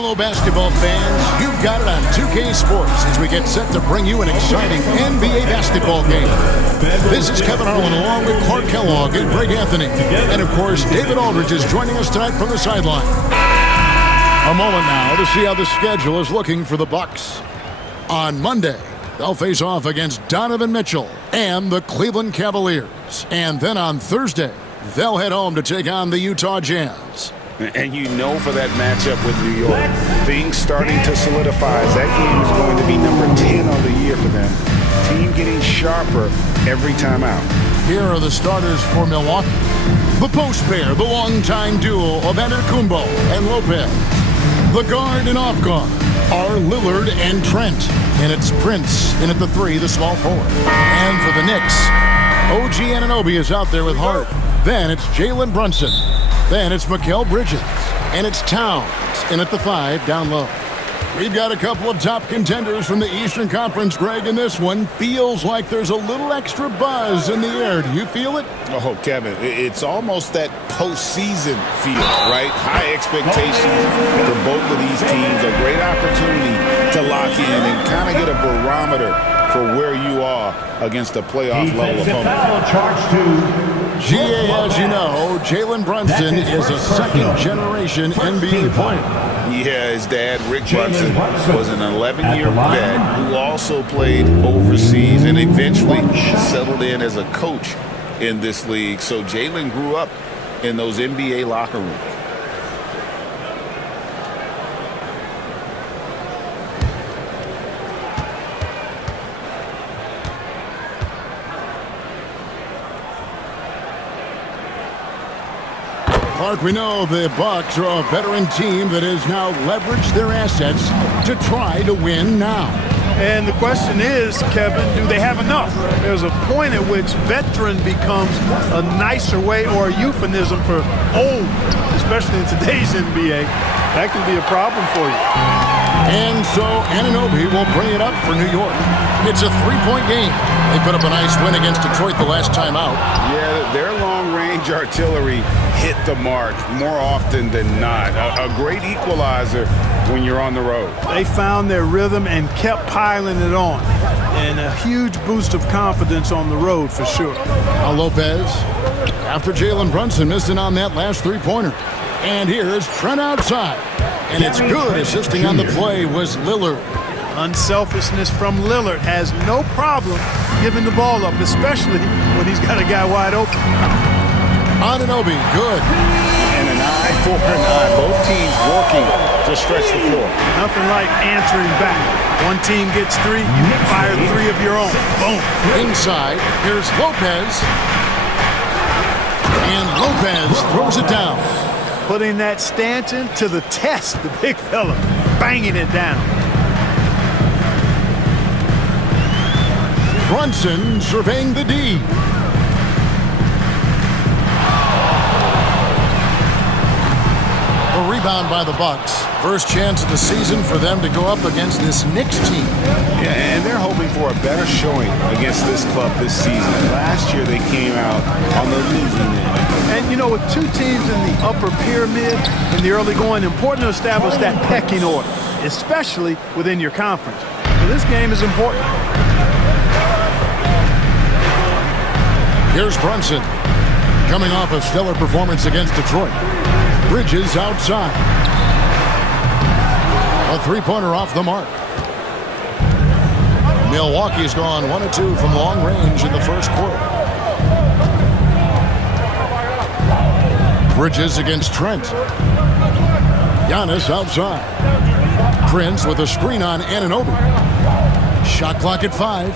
Hello, basketball fans. You've got it on 2K Sports as we get set to bring you an exciting NBA basketball game. This is Kevin Harlan along with Clark Kellogg and Greg Anthony. And, of course, David Aldridge is joining us tonight from the sideline. A moment now to see how the schedule is looking for the Bucks. On Monday, they'll face off against Donovan Mitchell and the Cleveland Cavaliers. And then on Thursday, they'll head home to take on the Utah Jazz. And you know for that matchup with New York, things starting to solidify as that game is going to be number 10 on the year for them. Team getting sharper every time out. Here are the starters for Milwaukee. The post pair, the longtime duo of Antetokounmpo and Lopez. The guard and off guard are Lillard and Trent. And it's Prince in at the 3, the small forward. And for the Knicks, OG Anunoby is out there with Hart. Then it's Jalen Brunson. Then it's Mikal Bridges. And it's Towns in at the 5 down low. We've got a couple of top contenders from the Eastern Conference, Greg, and this one feels like there's a little extra buzz in the air. Do you feel it? Oh, Kevin, it's almost that postseason feel, right? High expectations for both of these teams. A great opportunity to lock in and kind of get a barometer for where you are against a playoff level opponent. GA, as you know, Jalen Brunson is a second-generation NBA player. Yeah, his dad, Rick Brunson, was an 11-year vet who also played overseas and eventually settled in as a coach in this league. So Jalen grew up in those NBA locker rooms. Clark, we know the Bucks are a veteran team that has now leveraged their assets to try to win now. And the question is, Kevin, do they have enough? There's a point at which veteran becomes a nicer way or a euphemism for old, especially in today's NBA. That can be a problem for you. And so Anunoby will bring it up for New York. It's a 3-point game. They put up a nice win against Detroit the last time out. Yeah, their long-range artillery hit the mark more often than not. A great equalizer when you're on the road. They found their rhythm and kept piling it on. And a huge boost of confidence on the road for sure. Now Lopez, after Jalen Brunson missing on that last three-pointer. And here's Trent outside. And it's good. Assisting on the play was Lillard. Unselfishness from Lillard has no problem giving the ball up, especially when he's got a guy wide open. Anunoby, good. And an eye for an eye. Both teams working to stretch the floor. Nothing like answering back. One team gets 3, you fire 3 of your own. Boom. Inside, here's Lopez. And Lopez throws it down. Putting that stanchion to the test, the big fella, banging it down. Brunson surveying the D. A rebound by the Bucks. First chance of the season for them to go up against this Knicks team. Yeah, and they're hoping for a better showing against this club this season. Last year they came out on the losing end. And, you know, with 2 teams in the upper pyramid in the early going, important to establish that pecking order, especially within your conference. So this game is important. Here's Brunson, coming off a stellar performance against Detroit. Bridges outside. A 3-pointer off the mark. Milwaukee's gone 1 of 2 from long range in the first quarter. Bridges against Trent. Giannis outside. Prince with a screen on Anunoby. Shot clock at 5.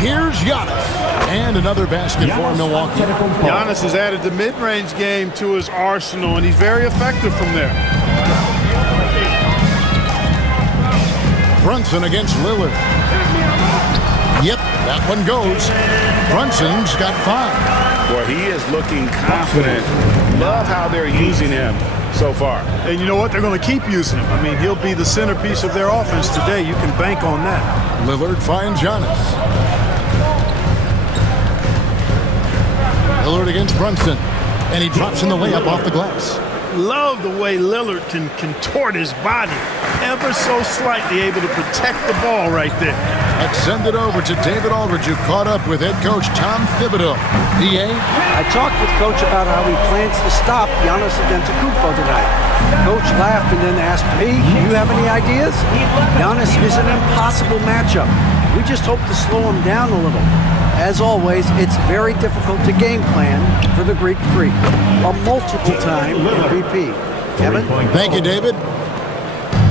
Here's Giannis. And another basket for Milwaukee. Giannis has added the mid-range game to his arsenal, and he's very effective from there. Brunson against Lillard. Yep, that one goes. Brunson's got 5. Well, he is looking confident. Love how they're using him so far. And you know what? They're going to keep using him. I mean, he'll be the centerpiece of their offense today. You can bank on that. Lillard finds Giannis. Lillard against Brunson. And he drops in the layup off the glass. Love the way Lillard can contort his body ever so slightly, able to protect the ball right there. Let's send it over to David Aldridge, who caught up with head coach Tom Thibodeau. DA? I talked with Coach about how he plans to stop Giannis Antetokounmpo tonight. Coach laughed and then asked me, "Do you have any ideas?" Giannis is an impossible matchup. We just hope to slow him down a little. As always, it's very difficult to game plan for the Greek Freak, a multiple-time MVP. Kevin? Thank you, David.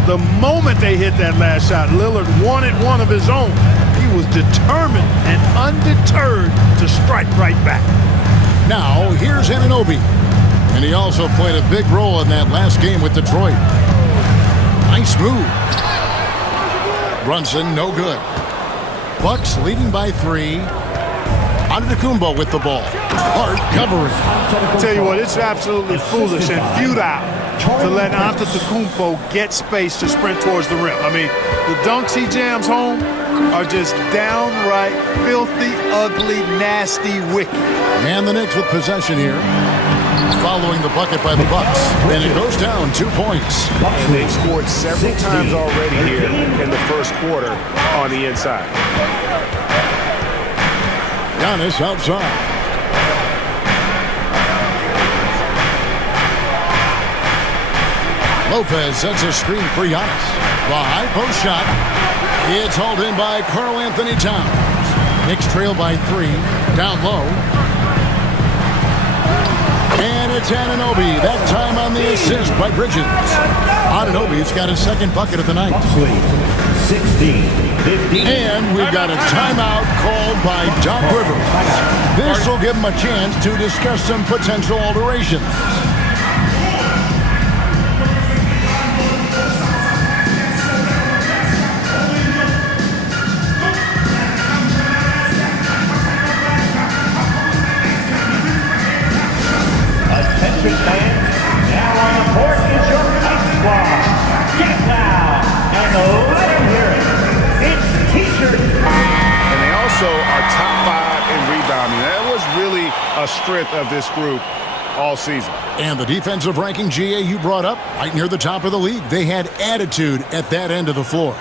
The moment they hit that last shot, Lillard wanted one of his own. He was determined and undeterred to strike right back. Now, here's Anunoby. And he also played a big role in that last game with Detroit. Nice move. Brunson, no good. Bucks leading by 3. Antetokounmpo with the ball. Hard covering. I'll tell you what, it's absolutely foolish and futile to let Antetokounmpo get space to sprint towards the rim. I mean, the dunks he jams home are just downright filthy, ugly, nasty, wicked. And the Knicks with possession here. Following the bucket by the Bucks. And it goes down 2 points. They've scored several times already here in the first quarter on the inside. Giannis outside. Lopez sets a screen for Giannis. The high post shot. It's hauled in by Karl Anthony Towns. Knicks trail by 3. Down low. And it's Anunoby. That time on the assist by Bridges. Anunoby's got his second bucket of the night. 16-15. And we've got a timeout called by Doc Rivers. This will give him a chance to discuss some potential alterations. Attention fans, now on the court is your Knight Squad. Get loud and let them hear it. It's T-shirt time. And they also are top 5 in rebounding. That was really a strength of this group all season. And the defensive ranking, GA, you brought up, right near the top of the league. They had attitude at that end of the floor.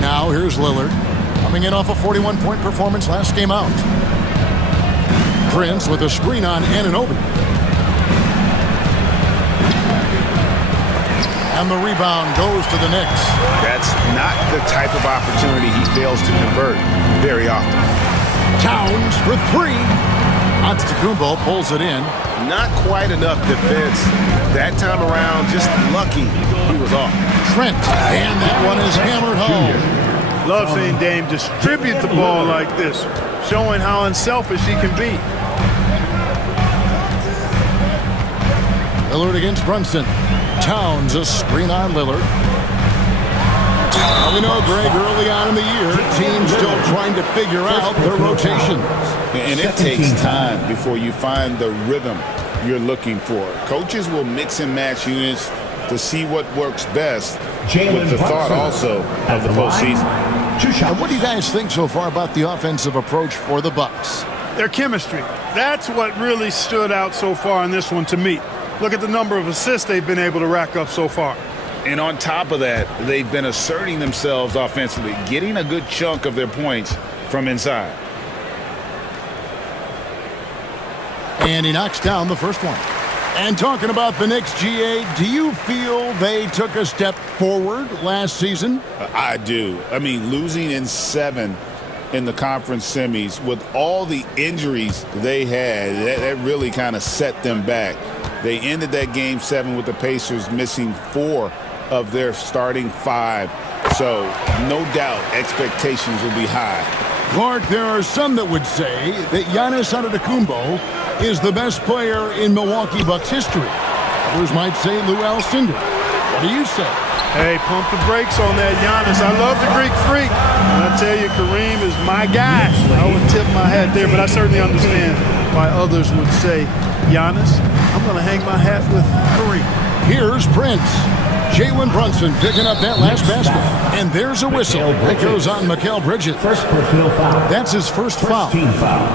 Now here's Lillard, coming in off a 41-point performance last game out. Prince with a screen on Anunoby. And the rebound goes to the Knicks. That's not the type of opportunity he fails to convert very often. Towns for 3. Antetokounmpo pulls it in. Not quite enough defense. That time around, just lucky he was off. Trent, and that one is hammered home. Love seeing Dame distribute the ball like this, showing how unselfish he can be. Lillard against Brunson. Towns, a screen on Lillard. We know, Greg, early on in the year, teams still trying to figure out their rotations. And it takes time before you find the rhythm you're looking for. Coaches will mix and match units to see what works best, with the thought also of the postseason. And what do you guys think so far about the offensive approach for the Bucks? Their chemistry. That's what really stood out so far in this one to me. Look at the number of assists they've been able to rack up so far. And on top of that, they've been asserting themselves offensively, getting a good chunk of their points from inside. And he knocks down the first one. And talking about the Knicks, GA, do you feel they took a step forward last season? I do. I mean, losing in 7 in the conference semis with all the injuries they had, that really kind of set them back. They ended that game 7 with the Pacers missing 4 of their starting 5. So, no doubt, expectations will be high. Clark, there are some that would say that Giannis Antetokounmpo is the best player in Milwaukee Bucks history. Others might say Lou Alcindor. What do you say? Hey, pump the brakes on that, Giannis. I love the Greek Freak. And I tell you, Kareem is my guy. I would tip my hat there, but I certainly understand why others would say, Giannis, I'm going to hang my hat with Kareem. Here's Prince. Jalen Brunson picking up that last basket. And there's a whistle that goes on Mikal Bridges. First personal foul. That's his first foul. Team foul.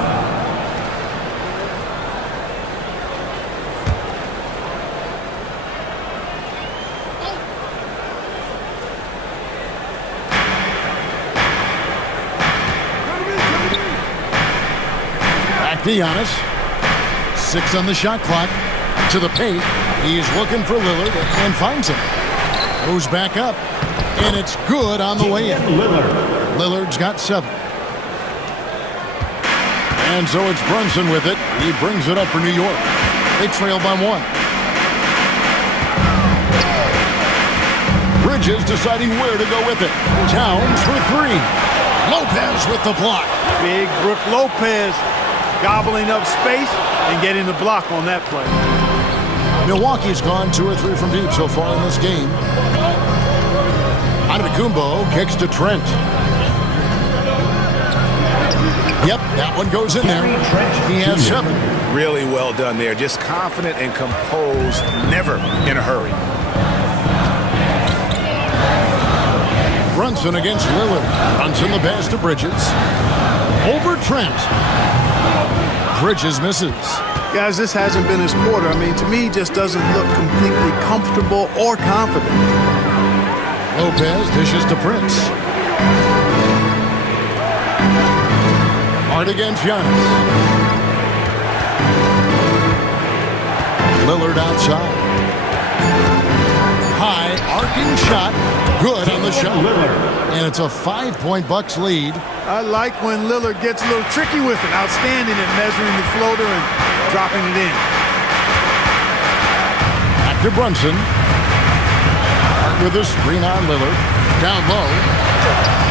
Back to Giannis. 6 on the shot clock. To the paint. He's looking for Lillard and finds him. Goes back up. And it's good on the way in. Lillard's got 7. And so it's Brunson with it. He brings it up for New York. They trail by 1. Bridges deciding where to go with it. Towns for 3. Lopez with the block. Big Brook Lopez gobbling up space and getting the block on that play. Milwaukee's gone 2 or 3 from deep so far in this game. Antetokounmpo kicks to Trent. Yep, that one goes in there. He has 7. Really well done there. Just confident and composed, never in a hurry. Brunson against Lillard. Brunson the pass to Bridges. Over Trent. Bridges misses. Guys, this hasn't been his quarter. I mean, to me, just doesn't look completely comfortable or confident. Lopez dishes to Prince. Hard against Giannis. Lillard outside. High arcing shot. Good on the shot. And it's a 5-point Bucks lead. I like when Lillard gets a little tricky with it. Outstanding at measuring the floater and dropping it in. Back to Brunson. With a screen on Lillard. Down low.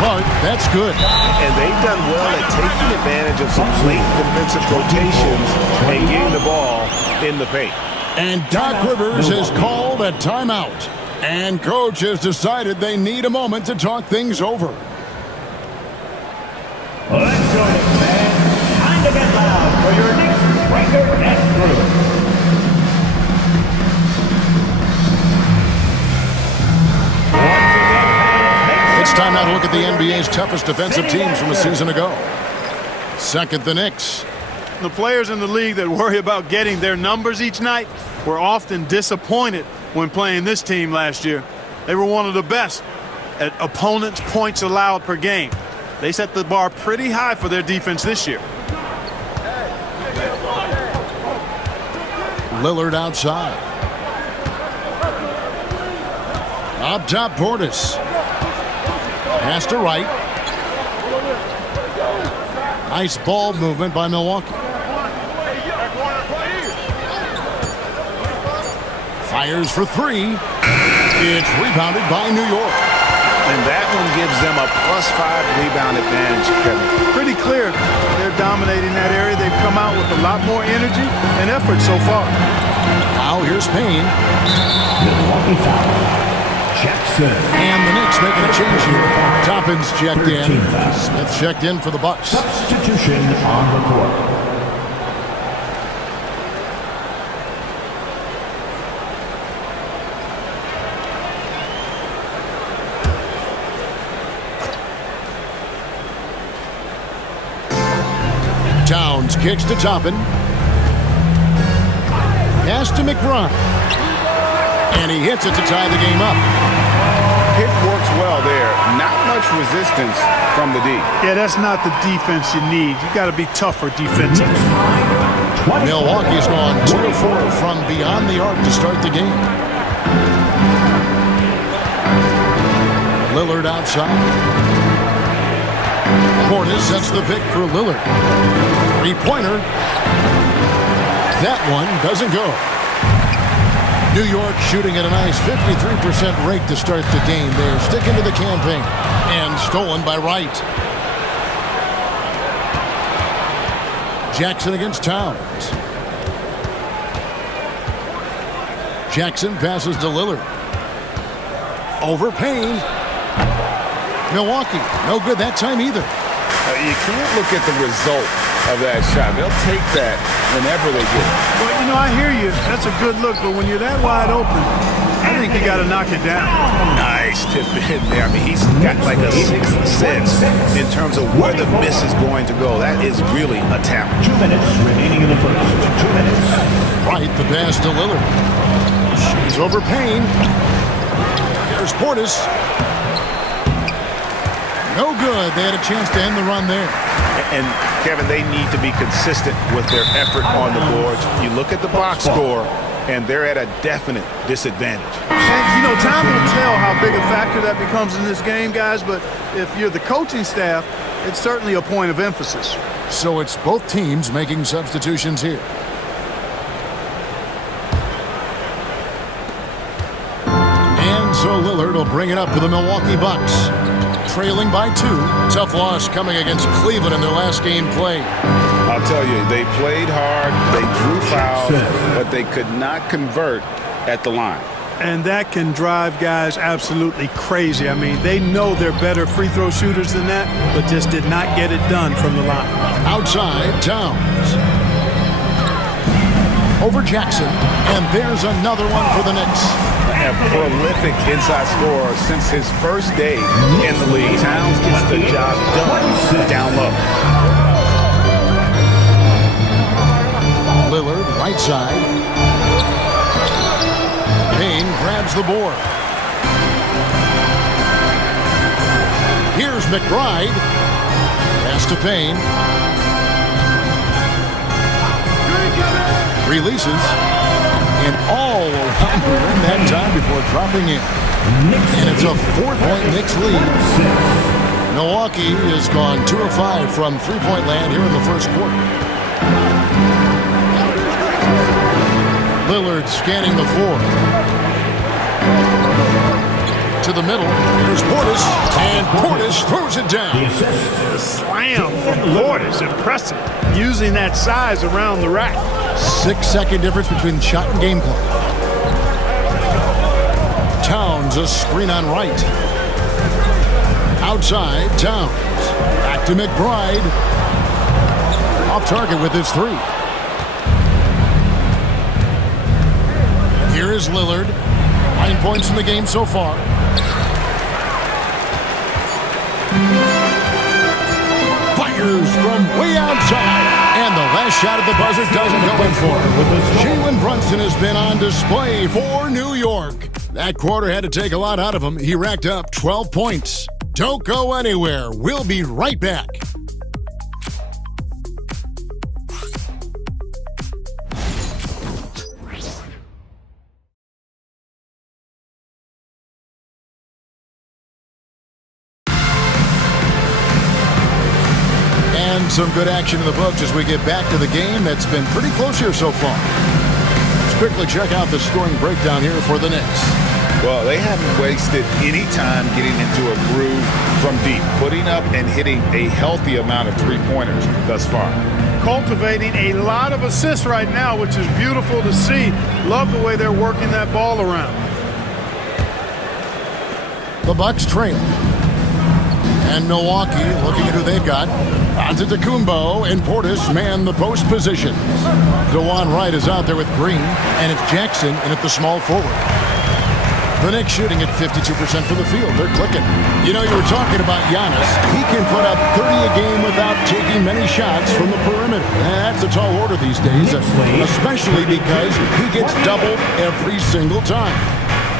But that's good. And they've done well at taking advantage of some late defensive rotations and getting the ball in the paint. And Doc Rivers has called a timeout. And coach has decided they need a moment to talk things over. Let's join it, man. Time to get loud for your Knicks record next group. It's time now to look at the NBA's toughest defensive teams from a season ago. Second, the Knicks. The players in the league that worry about getting their numbers each night were often disappointed when playing this team last year. They were one of the best at opponents' points allowed per game. They set the bar pretty high for their defense this year. Lillard outside. Up top, Portis. Pass to right. Nice ball movement by Milwaukee. Fires for 3. It's rebounded by New York. And that one gives them a +5 rebound advantage, Kevin. Pretty clear they're dominating that area. They've come out with a lot more energy and effort so far. Now here's Payne. Milwaukee foul. Jackson. And the Knicks making a change here. Toppin's checked in. Smith checked in for the Bucks. Substitution on the court. Towns kicks to Toppin. Pass to McBride. And he hits it to tie the game up. It works well there. Not much resistance from the D. Yeah, that's not the defense you need. You got to be tougher defensively. Milwaukee's gone 2 of 4 from beyond the arc to start the game. Lillard outside. Portis sets the pick for Lillard. 3-pointer. That one doesn't go. New York shooting at a nice 53% rate to start the game. They're sticking to the campaign. And stolen by Wright. Jackson against Towns. Jackson passes to Lillard. Over Payne. Milwaukee, no good that time either. You can't look at the result of that shot. They'll take that whenever they get it. Well, you know, I hear you. That's a good look, but when you're that wide open, I think you got to knock it down. Nice tip in there. I mean, he's got like a sixth sense in terms of where the miss is going to go. That is really a talent. 2 minutes remaining in the first. 2 minutes. Right, the pass to Lillard. She's over Payne. There's Portis. No good. They had a chance to end the run there. And, Kevin, they need to be consistent with their effort on the boards. You look at the box score, and they're at a definite disadvantage. And, you know, time will tell how big a factor that becomes in this game, guys, but if you're the coaching staff, it's certainly a point of emphasis. So it's both teams making substitutions here. And so Lillard will bring it up for the Milwaukee Bucks. Trailing by 2. Tough loss coming against Cleveland in their last game played. I'll tell you, they played hard, they drew fouls, but they could not convert at the line. And that can drive guys absolutely crazy. I mean, they know they're better free throw shooters than that, but just did not get it done from the line. Outside, Towns. Over Jackson, and there's another one for the Knicks. A prolific inside scorer since his first day in the league. Towns gets the job done down low. Lillard, right side. Payne grabs the board. Here's McBride. Pass to Payne. Releases. And all around the rim that time before dropping in. And it's a 4-point Knicks lead. Milwaukee has gone 2 of 5 from three-point land here in the first quarter. Lillard scanning the floor. To the middle. Here's Portis. And Portis throws it down. The slam from Portis. Impressive. Using that size around the rack. 6-second difference between shot and game clock. Towns a screen on right. Outside, Towns. Back to McBride. Off target with his 3. Here is Lillard. 9 points in the game so far. Fires from way outside. And the last shot at the buzzer doesn't go in for him. Jalen Brunson has been on display for New York. That quarter had to take a lot out of him. He racked up 12 points. Don't go anywhere. We'll be right back. Some good action in the books as we get back to the game that's been pretty close here so far. Let's quickly check out the scoring breakdown here for the Knicks. Well, they haven't wasted any time getting into a groove from deep, putting up and hitting a healthy amount of three-pointers thus far. Cultivating a lot of assists right now, which is beautiful to see. Love the way they're working that ball around. The Bucks trail. And Milwaukee looking at who they've got. Antetokounmpo and Portis man the post positions. DeJuan Wright is out there with Green, and it's Jackson in at the small forward. The Knicks shooting at 52% from the field. They're clicking. You know, you were talking about Giannis. He can put up 30 a game without taking many shots from the perimeter. That's a tall order these days, especially because he gets doubled every single time.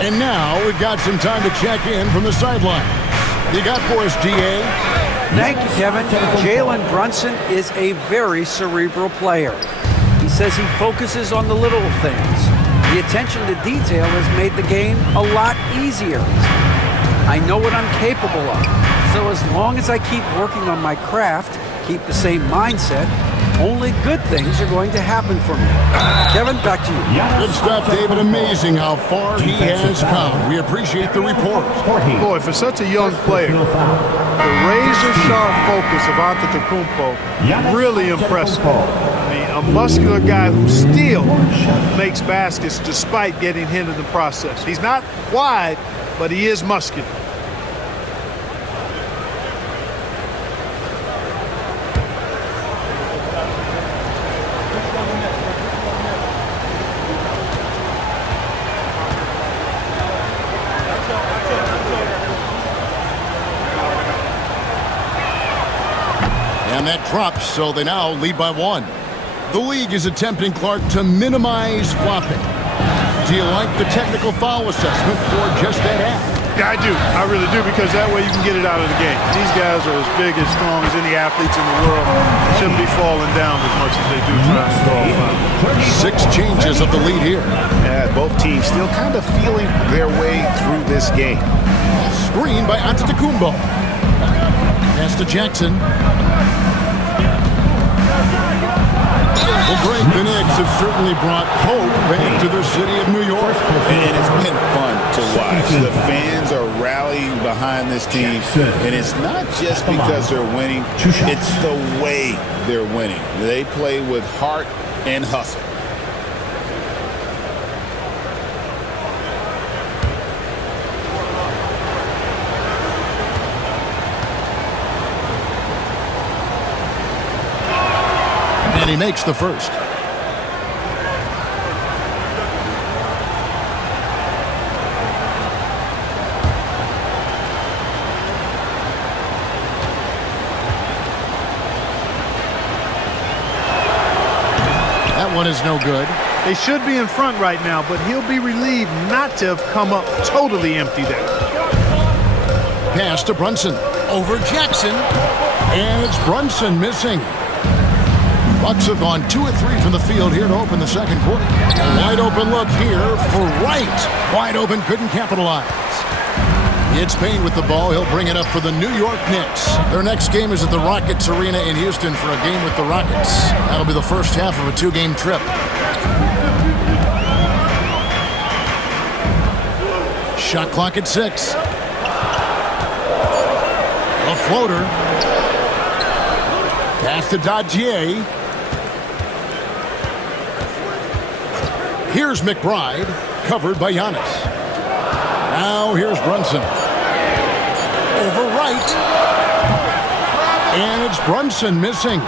And now we've got some time to check in from the sideline. You got for us, GA? Thank you, Kevin. Jalen Brunson is a very cerebral player. He says he focuses on the little things. The attention to detail has made the game a lot easier. I know what I'm capable of. So as long as I keep working on my craft, keep the same mindset, only good things are going to happen for me. Kevin, back to you. Good stuff, David. Amazing how far he has come. We appreciate the report. Boy, for such a young player, the razor-sharp focus of Antetokounmpo, really impressive. I mean, a muscular guy who still makes baskets despite getting hit in the process. He's not wide, but he is muscular. And that drops, so they now lead by 1. The league is attempting, Clark, to minimize flopping. Do you like the technical foul assessment for just that act? Yeah, I do. I really do, because that way you can get it out of the game. These guys are as big and strong as any athletes in the world. They shouldn't be falling down as much as they do trying to fall out. 6 changes of the lead here. Yeah, both teams still kind of feeling their way through this game. Screen by Antetokounmpo. Pass to Jackson. Well, Greg, the Knicks have certainly brought hope back to the city of New York. And it's been fun to watch. The fans are rallying behind this team. And it's not just because they're winning. It's the way they're winning. They play with heart and hustle. And he makes the first. That one is no good. They should be in front right now, but he'll be relieved not to have come up totally empty there. Pass to Brunson. Over Jackson. And it's Brunson missing. Bucks have gone 2 of 3 from the field here to open the second quarter. A wide open look here for Wright. Wide open, couldn't capitalize. It's Payne with the ball. He'll bring it up for the New York Knicks. Their next game is at the Rockets Arena in Houston for a game with the Rockets. That'll be the first half of a 2-game trip. Shot clock at 6. A floater. Pass to Dodgier. Here's McBride, covered by Giannis. Now here's Brunson. Over Wright. And it's Brunson missing.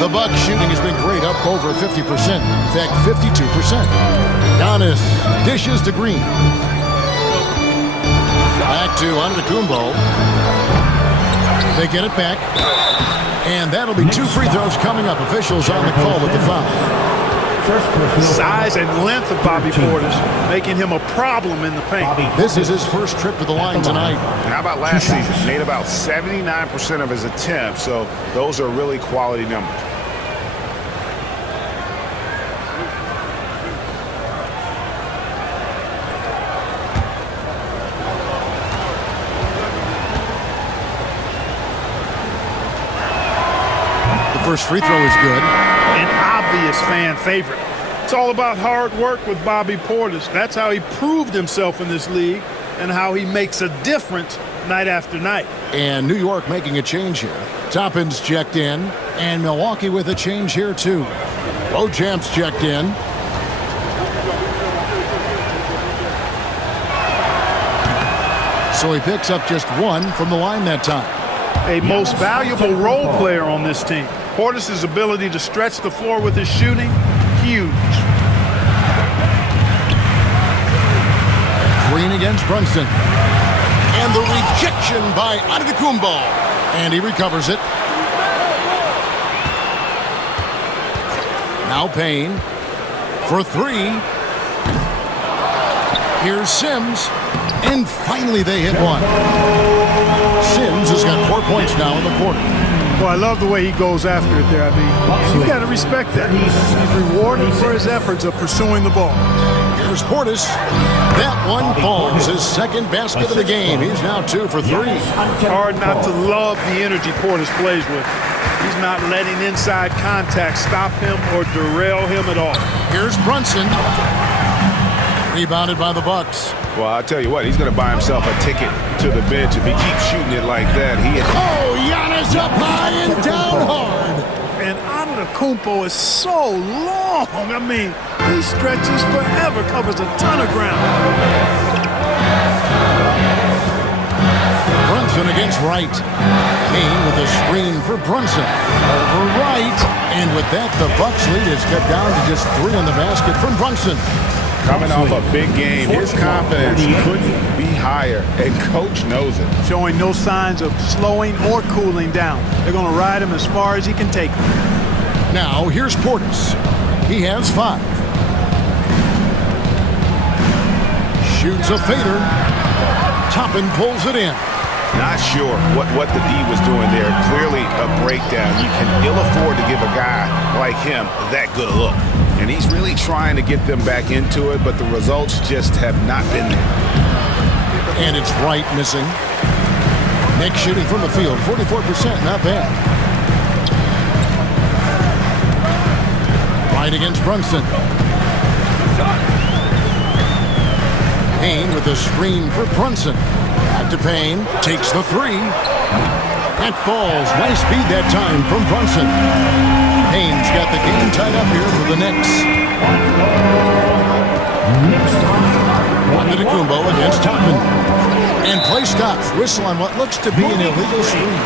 The Bucks shooting has been great, up over 50%. In fact, 52%. Giannis dishes to Green. Back to Antetokounmpo. They get it back. And that'll be 2 free throws coming up. Officials on the call with the foul. Size and length of Bobby Portis making him a problem in the paint. This is his first trip to the line tonight. How about last season? Made about 79% of his attempts, so those are really quality numbers. The first free throw is good. An obvious fan favorite. It's all about hard work with Bobby Portis. That's how he proved himself in this league and how he makes a difference night after night. And New York making a change here. Toppin's checked in, and Milwaukee with a change here too. Beauchamp's checked in. So he picks up just 1 from the line that time. A most valuable role player on this team. Portis' ability to stretch the floor with his shooting, huge. Green against Brunson. And the rejection by Antetokounmpo. And he recovers it. Now Payne for 3. Here's Sims. And finally they hit 1. Sims has got 4 points now in the quarter. Well, I love the way he goes after it there. I mean, you've got to respect that. He's rewarded for his efforts of pursuing the ball. Here's Portis. That one falls, his second basket of the game. He's now 2 for 3. It's hard not to love the energy Portis plays with. He's not letting inside contact stop him or derail him at all. Here's Brunson. Rebounded by the Bucks. Well, I'll tell you what, he's going to buy himself a ticket to the bench if he keeps shooting it like that. Oh, Giannis up high and down hard. And Antetokounmpo is so long. I mean, he stretches forever, covers a ton of ground. Brunson against Wright. Payne with a screen for Brunson. Over Wright. And with that, the Bucks lead is cut down to just 3 in the basket from Brunson. Coming off a big game, his confidence couldn't be higher, and coach knows it. Showing no signs of slowing or cooling down. They're going to ride him as far as he can take him. Now, here's Portis. He has 5. Shoots a fader. Toppin pulls it in. Not sure what the D was doing there. Clearly a breakdown. You can ill afford to give a guy like him that good a look. And he's really trying to get them back into it, but the results just have not been there. And it's Wright missing. Knicks shooting from the field, 44%, not bad. Wright against Brunson. Payne with a screen for Brunson. Back to Payne, takes the 3. That falls. Nice speed that time from Brunson. Payne's got the game tied up here for the Knicks. Antetokounmpo against Toppin. And play stops. Whistle on what looks to be an illegal screen.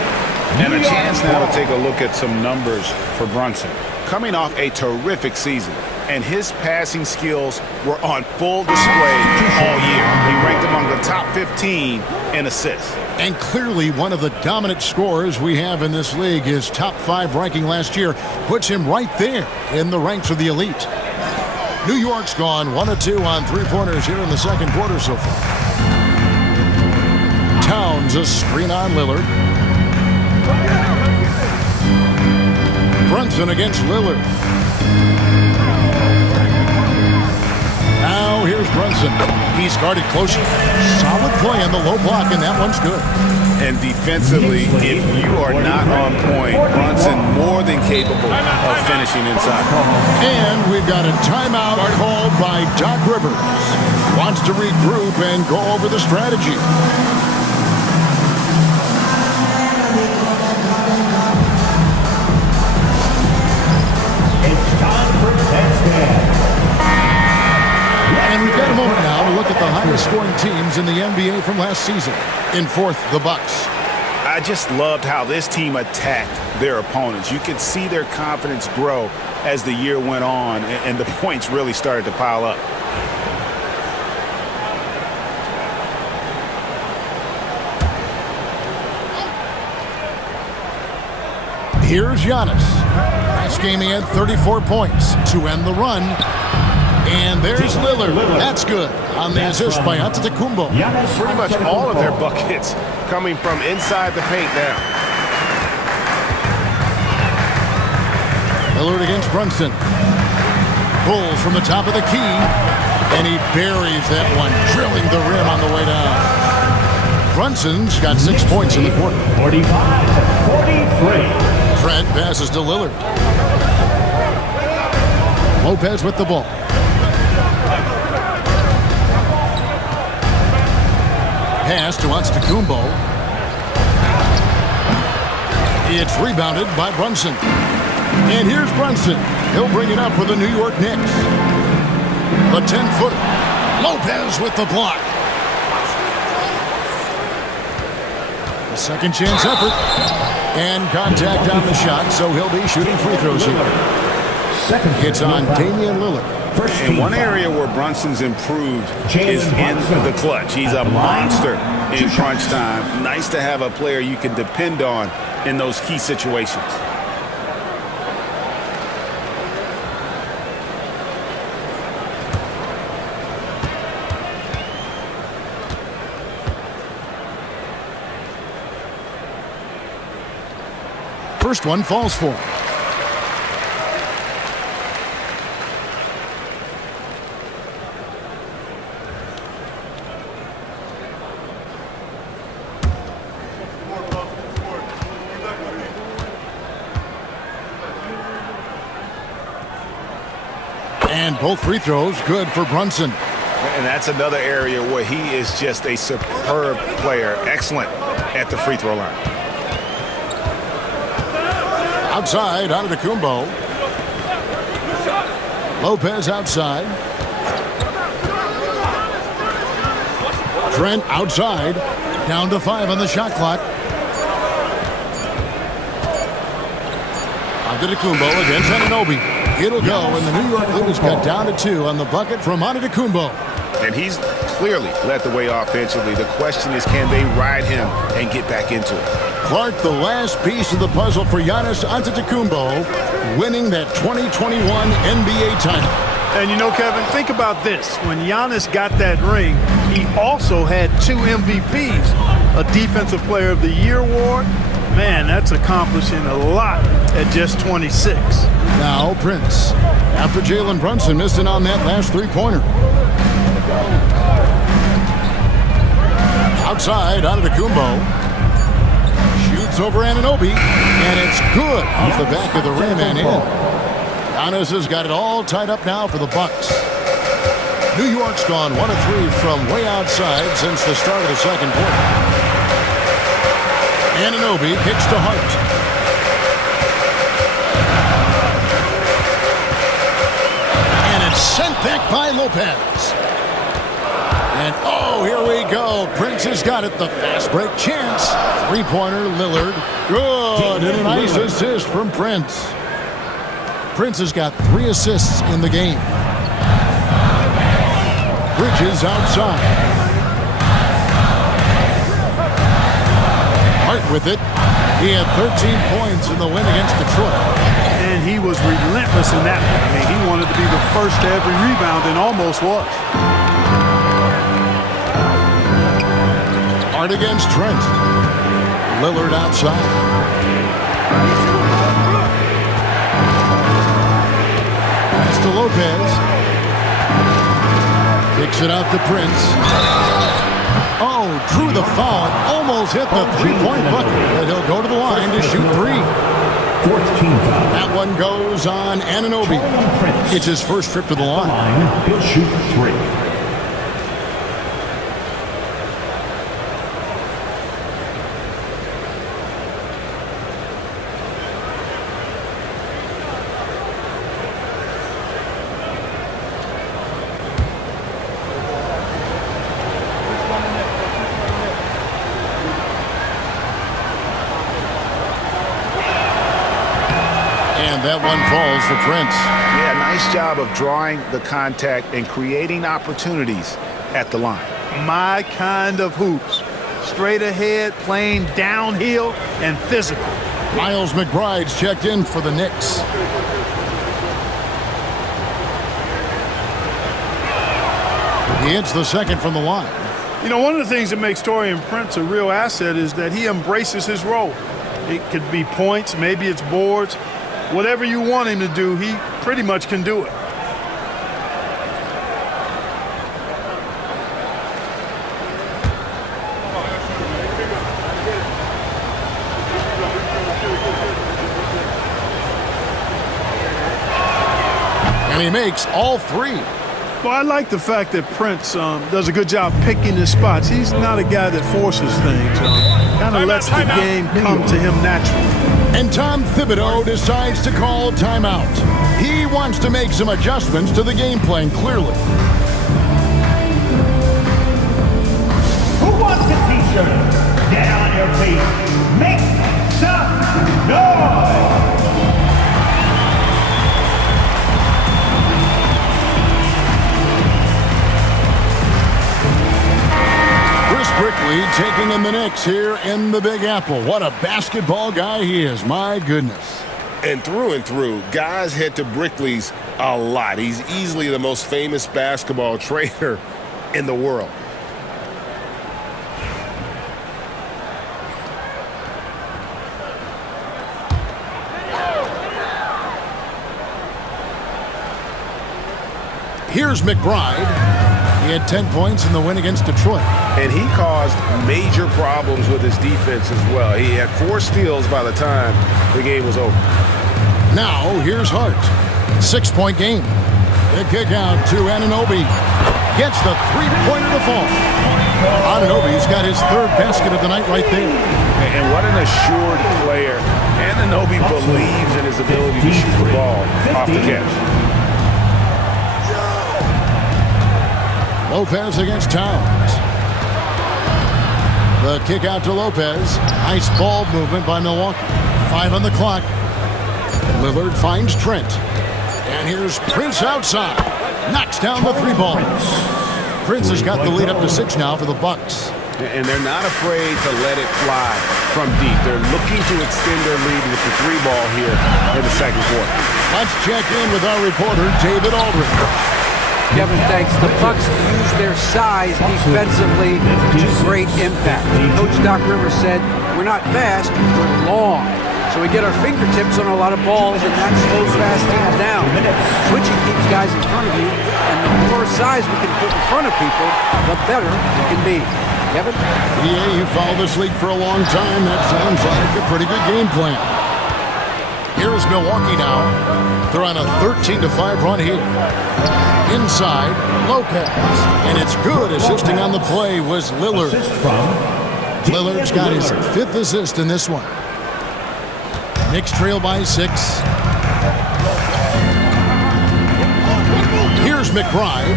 And a chance now to take a look at some numbers for Brunson. Coming off a terrific season, and his passing skills were on full display all year. He ranked among the top 15 in assists. And clearly one of the dominant scorers we have in this league. His top 5 ranking last year puts him right there in the ranks of the elite. New York's gone 1 of 2 on 3-pointers here in the second quarter so far. Towns a screen on Lillard. Brunson against Lillard. Now here's Brunson. He's guarded closely. Solid play on the low block, and that one's good. And defensively, if you are not on point, Brunson more than capable of finishing inside. And we've got a timeout called by Doc Rivers. Wants to regroup and go over the strategy. It's time for Test. And we've got a moment now to look at the highest scoring teams in the NBA from last season. In 4th, the Bucks. I just loved how this team attacked their opponents. You could see their confidence grow as the year went on, and the points really started to pile up. Here's Giannis. Last game he had 34 points to end the run. And there's Lillard. That's good on the assist by Antetokounmpo. Pretty much all of their buckets coming from inside the paint now. Lillard against Brunson. Pulls from the top of the key. And he buries that one, drilling the rim on the way down. Brunson's got 6 points in the quarter. 45-43. Trent passes to Lillard. Lopez with the ball. Pass to Antetokounmpo. It's rebounded by Brunson. And here's Brunson. He'll bring it up for the New York Knicks. The 10-footer. Lopez with the block. A second chance effort. And contact on the shot, so he'll be shooting free throws here. It's on Damian Lillard. And one area where Brunson's improved is in the clutch. He's a monster in crunch time. Nice to have a player you can depend on in those key situations. First one falls for him. And both free throws good for Brunson. And that's another area where he is just a superb player. Excellent at the free throw line. Outside, Antetokounmpo. Lopez outside. Trent outside. Down to 5 on the shot clock. Antetokounmpo against Anunoby. It'll go, and the New York Liberties cut down to 2 on the bucket from Antetokounmpo. And he's clearly led the way offensively. The question is, can they ride him and get back into it? Clark, the last piece of the puzzle for Giannis Antetokounmpo, winning that 2021 NBA title. And you know, Kevin, think about this. When Giannis got that ring, he also had 2 MVPs, a Defensive Player of the Year award. Man, that's accomplishing a lot at just 26. Now Prince, after Jalen Brunson missed it on that last three-pointer. Outside, Antetokounmpo shoots over Anunoby, and it's good off the back of the rim and in. Giannis has got it all tied up now for the Bucks. New York's gone 1 of 3 from way outside since the start of the second quarter. Anunoby kicks to Hart. And it's sent back by Lopez. And oh, here we go. Prince has got it. The fast break chance. Three-pointer, Lillard. Good. And a nice assist from Prince. Prince has got 3 assists in the game. Bridges outside. Hart with it. He had 13 points in the win against Detroit. And he was relentless in that one. I mean, he wanted to be the first to every rebound and almost was. Hart against Trent. Lillard outside. Pass to Lopez. Kicks it out to Prince. Oh, drew the foul. Almost hit the three-point bucket. But he'll go to the line to shoot 3. That one goes on Anunoby. It's his first trip to the line. He'll shoot 3. That one falls for Prince. Yeah, nice job of drawing the contact and creating opportunities at the line. My kind of hoops. Straight ahead, playing downhill, and physical. Miles McBride's checked in for the Knicks. He hits the second from the line. You know, one of the things that makes Taurean Prince a real asset is that he embraces his role. It could be points, maybe it's boards. Whatever you want him to do, he pretty much can do it. And he makes all 3. Well, I like the fact that Prince does a good job picking his spots. He's not a guy that forces things. Kind of lets the game come to him naturally. And Tom Thibodeau decides to call timeout. He wants to make some adjustments to the game plan, clearly. Who wants a t-shirt? Get on your feet. Make some noise. Brickley taking in the Knicks here in the Big Apple. What a basketball guy he is, my goodness. And through, guys head to Brickley's a lot. He's easily the most famous basketball trainer in the world. Here's McBride. He had 10 points in the win against Detroit. And he caused major problems with his defense as well. He had 4 steals by the time the game was over. Now, here's Hart. 6-point game. The kick out to Anunoby. Gets the three-pointer to fall. Anunoby's got his 3rd basket of the night right there. And what an assured player. Anunoby believes in his ability to shoot the ball off the catch. Lopez against Towns. The kick out to Lopez. Nice ball movement by Milwaukee. 5 on the clock. Lillard finds Trent. And here's Prince outside. Knocks down the 3 ball. Prince has got the lead up to 6 now for the Bucks. And they're not afraid to let it fly from deep. They're looking to extend their lead with the 3 ball here in the second quarter. Let's check in with our reporter, David Aldridge. Kevin, thanks. The Bucks use their size defensively to great impact. Coach Doc Rivers said, we're not fast, we're long. So we get our fingertips on a lot of balls, and that slows fast teams down. Switching keeps guys in front of you, and the more size we can put in front of people, the better we can be. Kevin? Yeah, you followed this league for a long time. That sounds like a pretty good game plan. Here's Milwaukee now. They're on a 13-5 run here. Inside, Lopez. And it's good. Assisting on the play was Lillard. Lillard's got his 5th assist in this one. Knicks trail by 6. Here's McBride.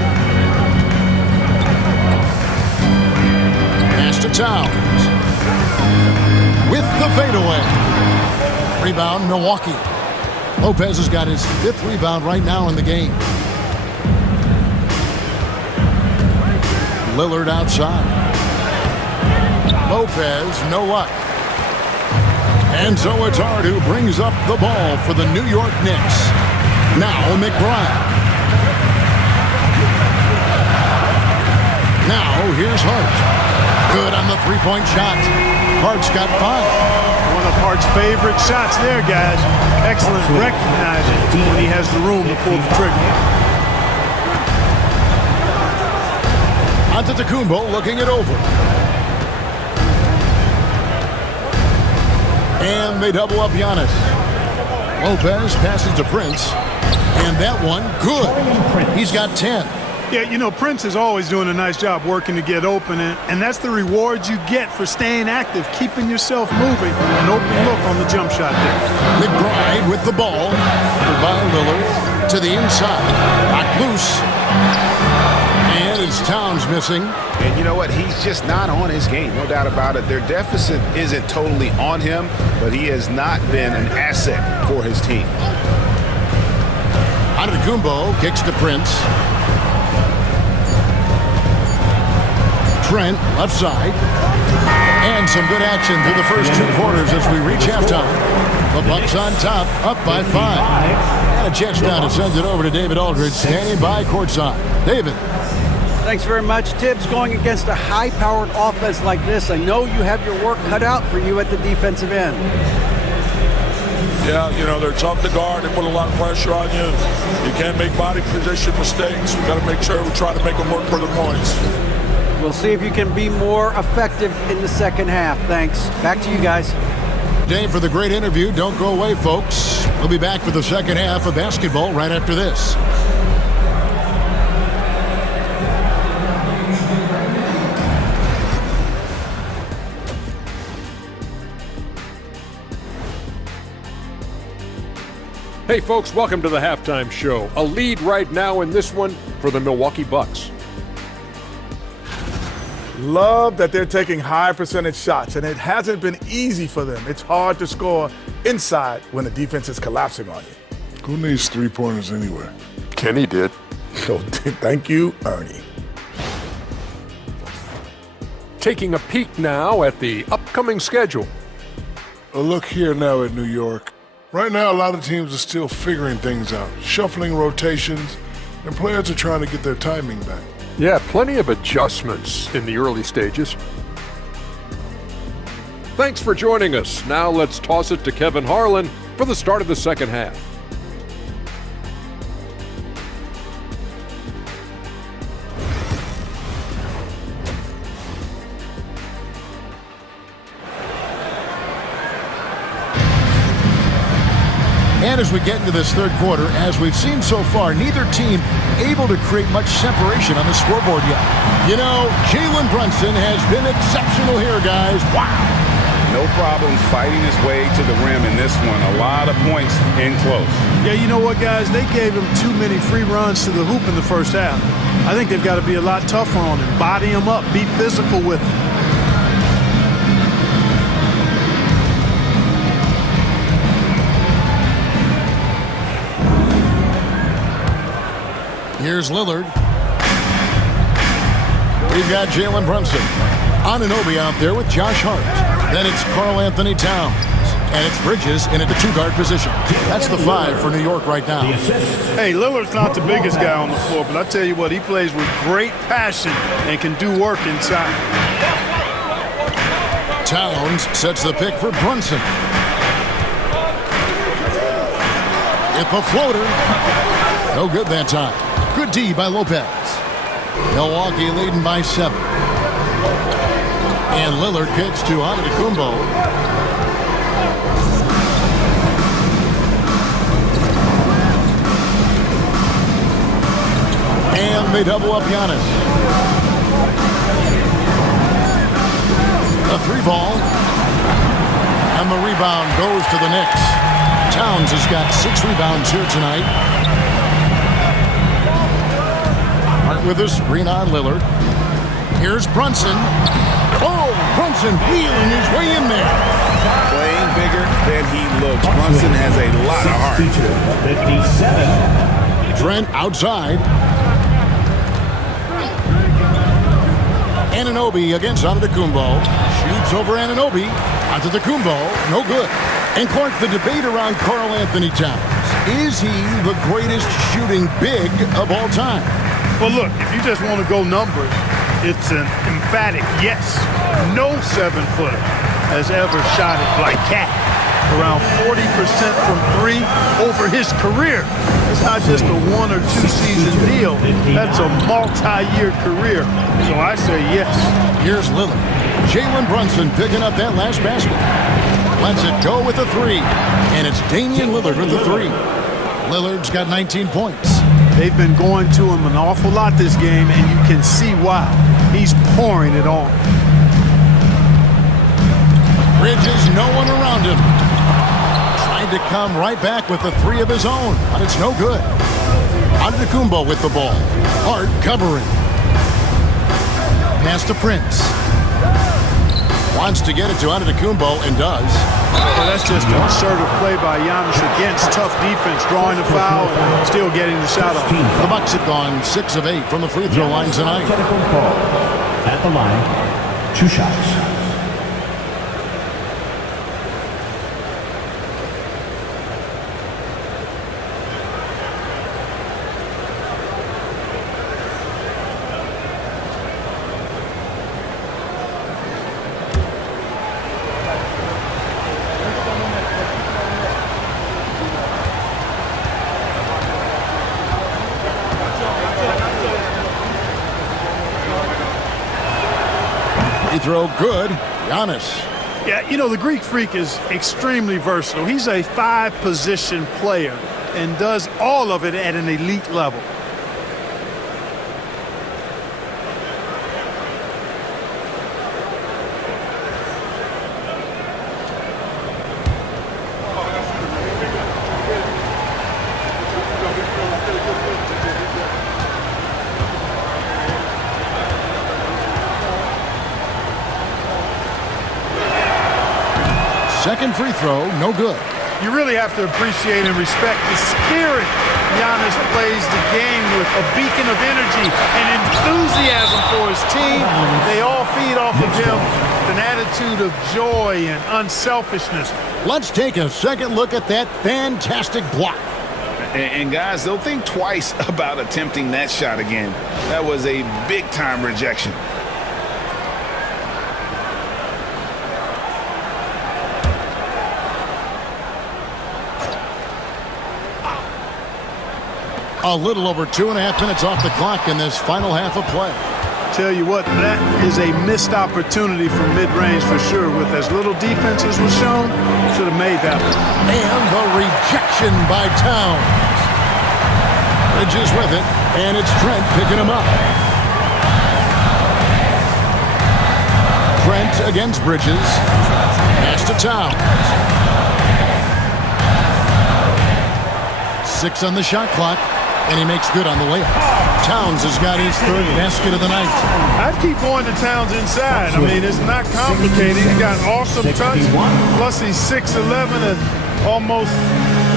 Pass to Towns. With the fadeaway. Rebound, Milwaukee. Lopez has got his 5th rebound right now in the game. Lillard outside. Lopez, no luck. And so it's Hart who brings up the ball for the New York Knicks. Now McBride. Now here's Hart. Good on the 3-point shot. Hart's got 5. One of Hart's favorite shots there, guys. Excellent recognizing when he has the room to pull the trigger. Antetokounmpo looking it over. And they double up Giannis. Lopez passes to Prince. And that one, good. He's got 10. Yeah, you know, Prince is always doing a nice job working to get open, and that's the reward you get for staying active, keeping yourself moving. An open look on the jump shot there. McBride with the ball. By Lillard to the inside. Knocked loose. And it's Towns missing. And you know what? He's just not on his game, no doubt about it. Their deficit isn't totally on him, but he has not been an asset for his team. Antetokounmpo kicks to Prince. Trent, left side. And some good action through the first 2 quarters as we reach halftime. The Bucks on top, up by 5. And a chance now to send it over to David Aldridge, standing by courtside. David. Thanks very much, Tibbs. Going against a high-powered offense like this, I know you have your work cut out for you at the defensive end. Yeah, you know, they're tough to guard. They put a lot of pressure on you. You can't make body position mistakes. We've got to make sure we try to make them work for the points. We'll see if you can be more effective in the second half. Thanks. Back to you guys. Dave, for the great interview. Don't go away, folks. We'll be back for the second half of basketball right after this. Hey folks, welcome to the halftime show. A lead right now in this one for the Milwaukee Bucks. Love that they're taking high percentage shots, and it hasn't been easy for them. It's hard to score inside when the defense is collapsing on you. Who needs 3-pointers anywhere? Kenny did. So thank you, Ernie. Taking a peek now at the upcoming schedule. A look here now at New York. Right now, a lot of teams are still figuring things out, shuffling rotations, and players are trying to get their timing back. Yeah, plenty of adjustments in the early stages. Thanks for joining us. Now let's toss it to Kevin Harlan for the start of the second half. And as we get into this third quarter, as we've seen so far, neither team able to create much separation on the scoreboard yet. You know, Jalen Brunson has been exceptional here, guys. Wow. No problems fighting his way to the rim in this one. A lot of points in close. Yeah, you know what, guys? They gave him too many free runs to the hoop in the first half. I think they've got to be a lot tougher on him. Body him up. Be physical with him. Here's Lillard. We've got Jalen Brunson. Anunoby out there with Josh Hart. Then it's Karl Anthony Towns. And it's Bridges in at the two-guard position. That's the 5 for New York right now. Hey, Lillard's not the biggest guy on the floor, but I tell you what, he plays with great passion and can do work inside. Towns sets the pick for Brunson. It's a floater. No good that time. Good D by Lopez. Milwaukee leading by 7. And Lillard kicks to Antetokounmpo. And they double up Giannis. A 3-ball. And the rebound goes to the Knicks. Towns has got 6 rebounds here tonight. Hart with a screen on Lillard. Here's Brunson. Oh, Brunson wheeling his way in there. Playing bigger than he looks. Brunson has a lot of heart. 57. Trent outside. Anunoby against Antetokounmpo. Shoots over Anunoby. Antetokounmpo, no good. And Clark, the debate around Karl Anthony Towns. Is he the greatest shooting big of all time? Well, look, if you just want to go numbers, it's an emphatic yes. No 7-footer has ever shot it like Cat. Around 40% from 3 over his career. It's not just a 1 or 2 season deal. That's a multi-year career. So I say yes. Here's Lillard. Jalen Brunson picking up that last basket. Lets it go with a 3. And it's Damian Lillard with the 3. Lillard's got 19 points. They've been going to him an awful lot this game, and you can see why. He's pouring it on. Bridges, no one around him. Tried to come right back with the 3 of his own, but it's no good. Antetokounmpo with the ball. Hart covering. Pass to Prince. Wants to get it to Antetokounmpo and does. Well, that's just an assertive play by Giannis against tough defense, drawing a foul and still getting the shot off. The Bucks have gone 6 of 8 from the free throw line tonight. At the line, 2 shots. Throw good. Giannis. Yeah, you know, the Greek Freak is extremely versatile. He's a 5-position player and does all of it at an elite level. Second free throw, no good. You really have to appreciate and respect the spirit Giannis plays the game with, a beacon of energy and enthusiasm for his team. They all feed off of him, an attitude of joy and unselfishness. Let's take a second look at that fantastic block. And guys, they'll think twice about attempting that shot again. That was a big-time rejection. A little over 2.5 minutes off the clock in this final half of play. Tell you what, that is a missed opportunity from mid-range for sure. With as little defense as was shown, should have made that one. And the rejection by Towns. Bridges with it, and it's Trent picking him up. Trent against Bridges. Pass to Towns. 6 on the shot clock. And he makes good on the layup. Towns has got his 3rd basket of the night. I'd keep going to Towns inside. I mean, it's not complicated. He's got awesome touch. Plus, he's 6'11" and almost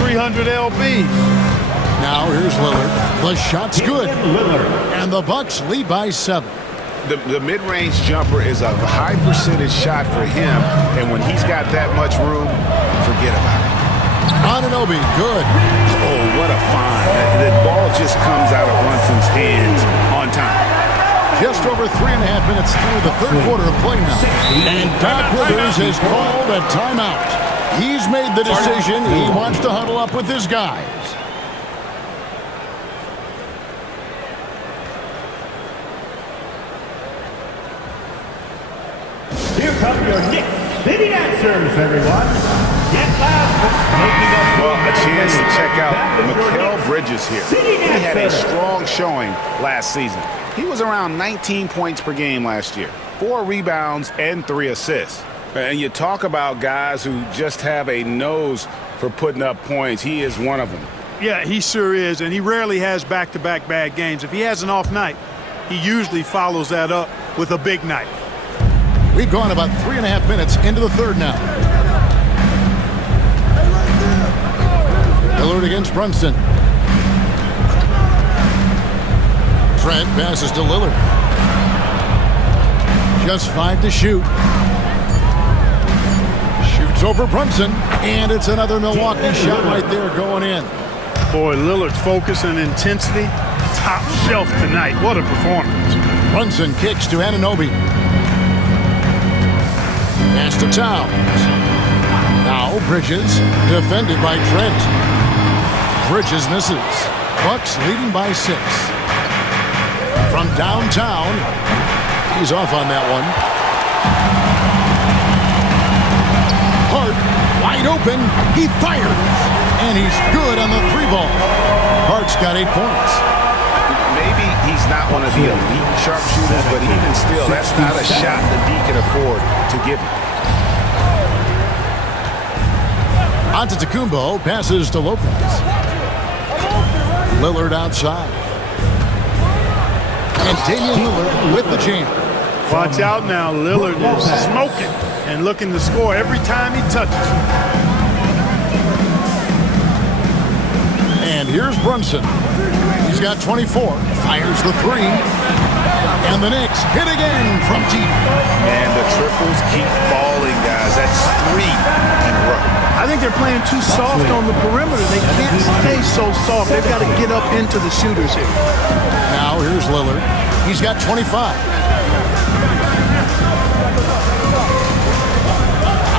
300 lb. Now here's Lillard. The shot's good. And the Bucks lead by 7. The mid-range jumper is a high percentage shot for him, and when he's got that much room, forget about it. Anunoby, good. Oh, what a find. The ball just comes out of Brunson's hands on time. Just over 3.5 minutes through the third quarter of play now. And Doc Rivers has called a timeout. He's made the decision. He wants to huddle up with his guys. Here come your Knicks City answers, everyone. Get loud for making us Well, a chance to check out Mikal Bridges here. He had a strong showing last season. He was around 19 points per game last year, 4 rebounds and 3 assists. And you talk about guys who just have a nose for putting up points. He is one of them. Yeah, he sure is, and he rarely has back-to-back bad games. If he has an off night, he usually follows that up with a big night. We've gone about 3.5 minutes into the third now. Lillard against Brunson. Trent passes to Lillard. Just 5 to shoot. Shoots over Brunson, and it's another Milwaukee shot right there going in. Boy, Lillard's focus and intensity, top shelf tonight. What a performance. Brunson kicks to Anunoby. Pass to Towns. Now Bridges, defended by Trent. Bridges misses. Bucks leading by 6. From downtown, he's off on that one. Hart, wide open, he fires, and he's good on the 3-ball. Hart's got 8 points. Maybe he's not one of the elite sharpshooters, but even still, that's not a shot that he can afford to give him. Antetokounmpo passes to Lopez. Lillard outside. And Damian Lillard with the jam. Watch out now. Lillard is smoking and looking to score every time he touches. And here's Brunson. He's got 24. Fires the 3. And the Knicks hit again from deep. And the triples keep falling, guys. That's 3 in a row. I think they're playing too soft on the perimeter. They can't stay so soft. They've got to get up into the shooters here. Now here's Lillard. He's got 25.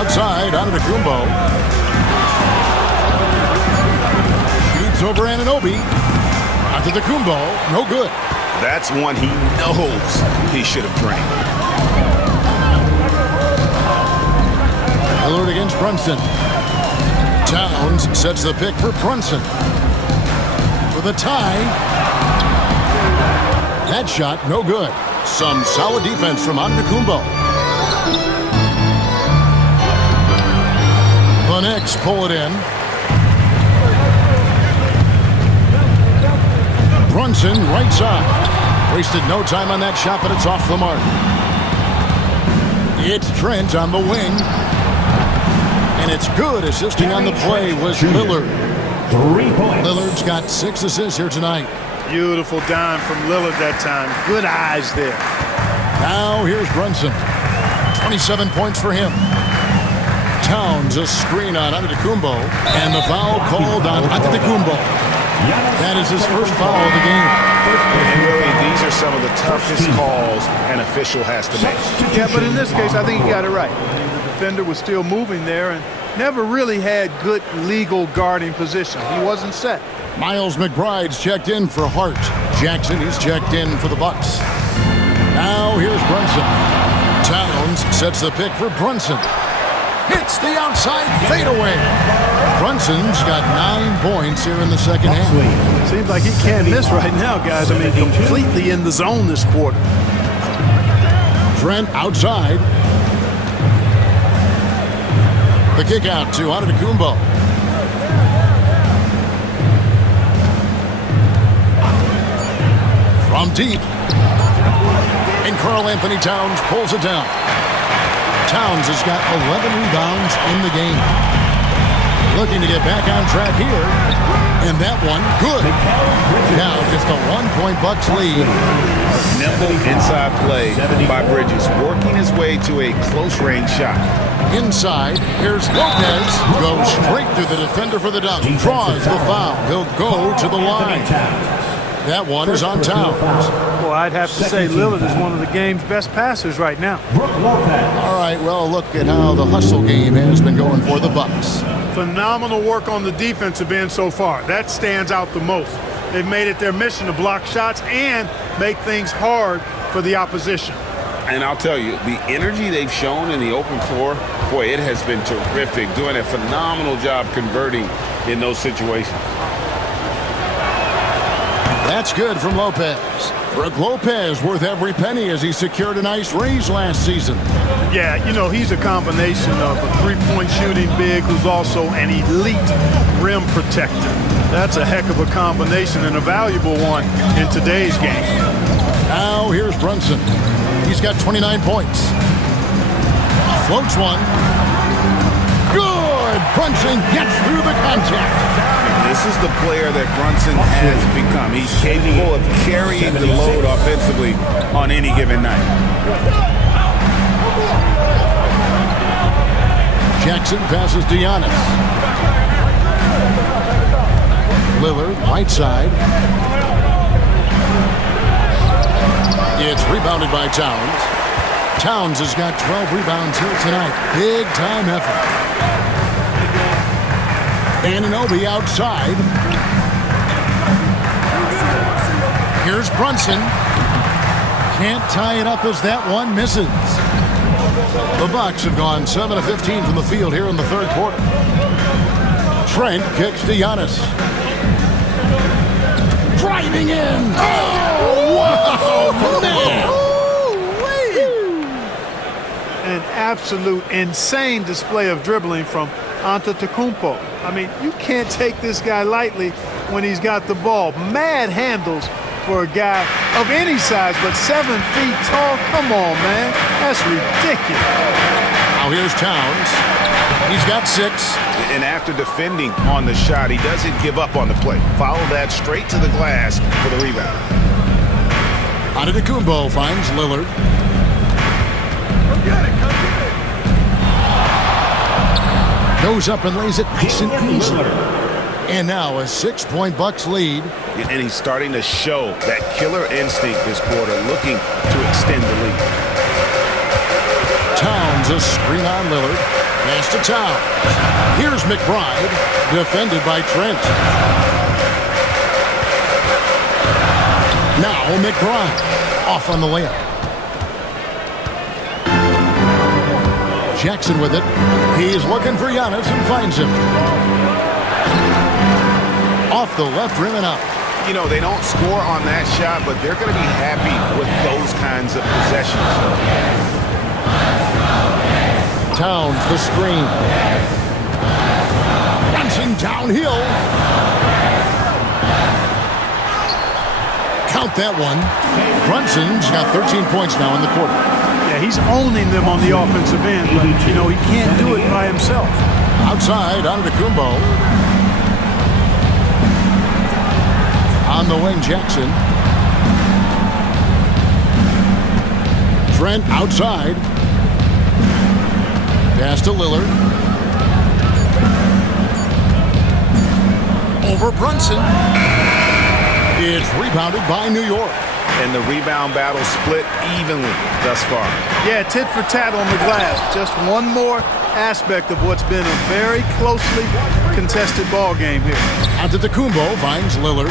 Outside, Antetokounmpo. Shoots over Anunoby. Antetokounmpo, no good. That's one he knows he should have drained. Lillard against Brunson. Towns sets the pick for Brunson. For the tie. That shot, no good. Some solid defense from Antetokounmpo. The Knicks pull it in. Brunson, right side. Wasted no time on that shot, but it's off the mark. It's Trent on the wing. And it's good. Assisting on the play was Lillard. 3 points. Lillard's got 6 assists here tonight. Beautiful dime from Lillard that time. Good eyes there. Now here's Brunson. 27 points for him. Towns a screen on Antetokounmpo. And the foul called on Antetokounmpo. That is his first foul of the game. And really, these are some of the toughest calls an official has to make. Yeah, but in this case, I think he got it right. The defender was still moving there and never really had good legal guarding position. He wasn't set. Miles McBride's checked in for Hart. Jackson is checked in for the Bucks. Now here's Brunson. Towns sets the pick for Brunson. Hits the outside fadeaway. Brunson's got 9 points here in the second half. Seems like he can't miss right now, guys. I mean, completely in the zone this quarter. Trent outside. The kick out to Antetokounmpo. From deep. And Karl Anthony Towns pulls it down. Towns has got 11 rebounds in the game. Looking to get back on track here. And that one, good. Now just a 1-point Bucks lead. Nimble inside play by Bridges, working his way to a close-range shot. Inside, here's Lopez. Goes straight through the defender for the dunk. Draws the foul. He'll go to the line. That one is on Towns. Well, I'd have to say Lillard is one of the game's best passers right now. All right, well, look at how the hustle game has been going for the Bucks. Phenomenal work on the defensive end so far. That stands out the most. They've made it their mission to block shots and make things hard for the opposition. And I'll tell you, the energy they've shown in the open floor, boy, it has been terrific, doing a phenomenal job converting in those situations. That's good from Lopez. Brook Lopez worth every penny as he secured a nice raise last season. Yeah, you know, he's a combination of a three-point shooting big who's also an elite rim protector. That's a heck of a combination and a valuable one in today's game. Now here's Brunson. He's got 29 points. Floats one. Good! Brunson gets through the contact. This is the player that Brunson has become. He's capable of carrying the load offensively on any given night. Jackson passes to Giannis. Lillard, right side. It's rebounded by Towns. Towns has got 12 rebounds here tonight. Big time effort. Anunoby outside. Here's Brunson. Can't tie it up as that one misses. The Bucks have gone 7 of 15 from the field here in the third quarter. Trent kicks to Giannis. Driving in. Oh, wow, man. An absolute insane display of dribbling from Antetokounmpo. I mean, you can't take this guy lightly when he's got the ball. Mad handles for a guy of any size, but 7 feet tall. Come on, man. That's ridiculous. Now here's Towns. He's got 6. And after defending on the shot, he doesn't give up on the play. Follow that straight to the glass for the rebound. Antetokounmpo finds Lillard. Goes up and lays it nice and easy. And now a 6-point Bucks lead. And he's starting to show that killer instinct this quarter, looking to extend the lead. Towns a screen on Lillard. Pass to Towns. Here's McBride, defended by Trent. Now McBride off on the layup. Jackson with it. He's looking for Giannis and finds him. Off the left rim and out. You know, they don't score on that shot, but they're going to be happy with those kinds of possessions. Towns the screen. Brunson downhill. Count that one. Brunson's got 13 points now in the quarter. Yeah, he's owning them on the offensive end, but, you know, he can't do it by himself. Outside, Antetokounmpo. On the wing, Jackson. Trent outside. Pass to Lillard. Over Brunson. It's rebounded by New York. And the rebound battle split evenly thus far. Yeah, tit for tat on the glass. Just one more aspect of what's been a very closely contested ball game here. Antetokounmpo finds Lillard.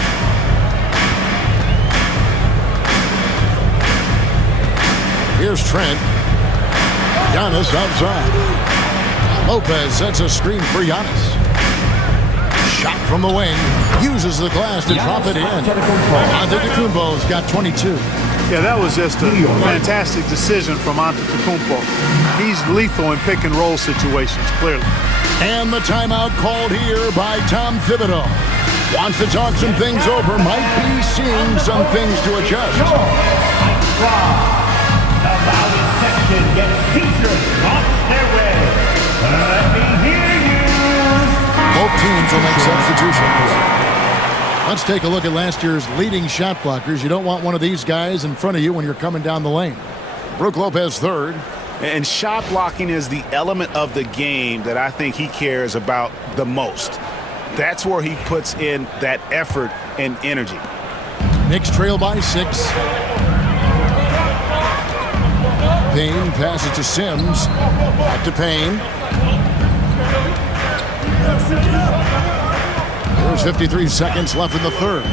Here's Trent. Giannis outside. Lopez sets a screen for Giannis. Shot from the wing. Uses the glass to drop it in. Antetokounmpo's got 22. Yeah, that was just a fantastic decision from Antetokounmpo. He's lethal in pick and roll situations, clearly. And the timeout called here by Tom Thibodeau. Wants to talk some things over. Might be seeing some things to adjust. The Valley section gets t-shirts launched their way. Let me hear you. Both teams will make substitutions. Let's take a look at last year's leading shot blockers. You don't want one of these guys in front of you when you're coming down the lane. Brook Lopez third. And shot blocking is the element of the game that I think he cares about the most. That's where he puts in that effort and energy. Knicks trail by 6. Payne passes to Sims. Back to Payne. There's 53 seconds left in the third.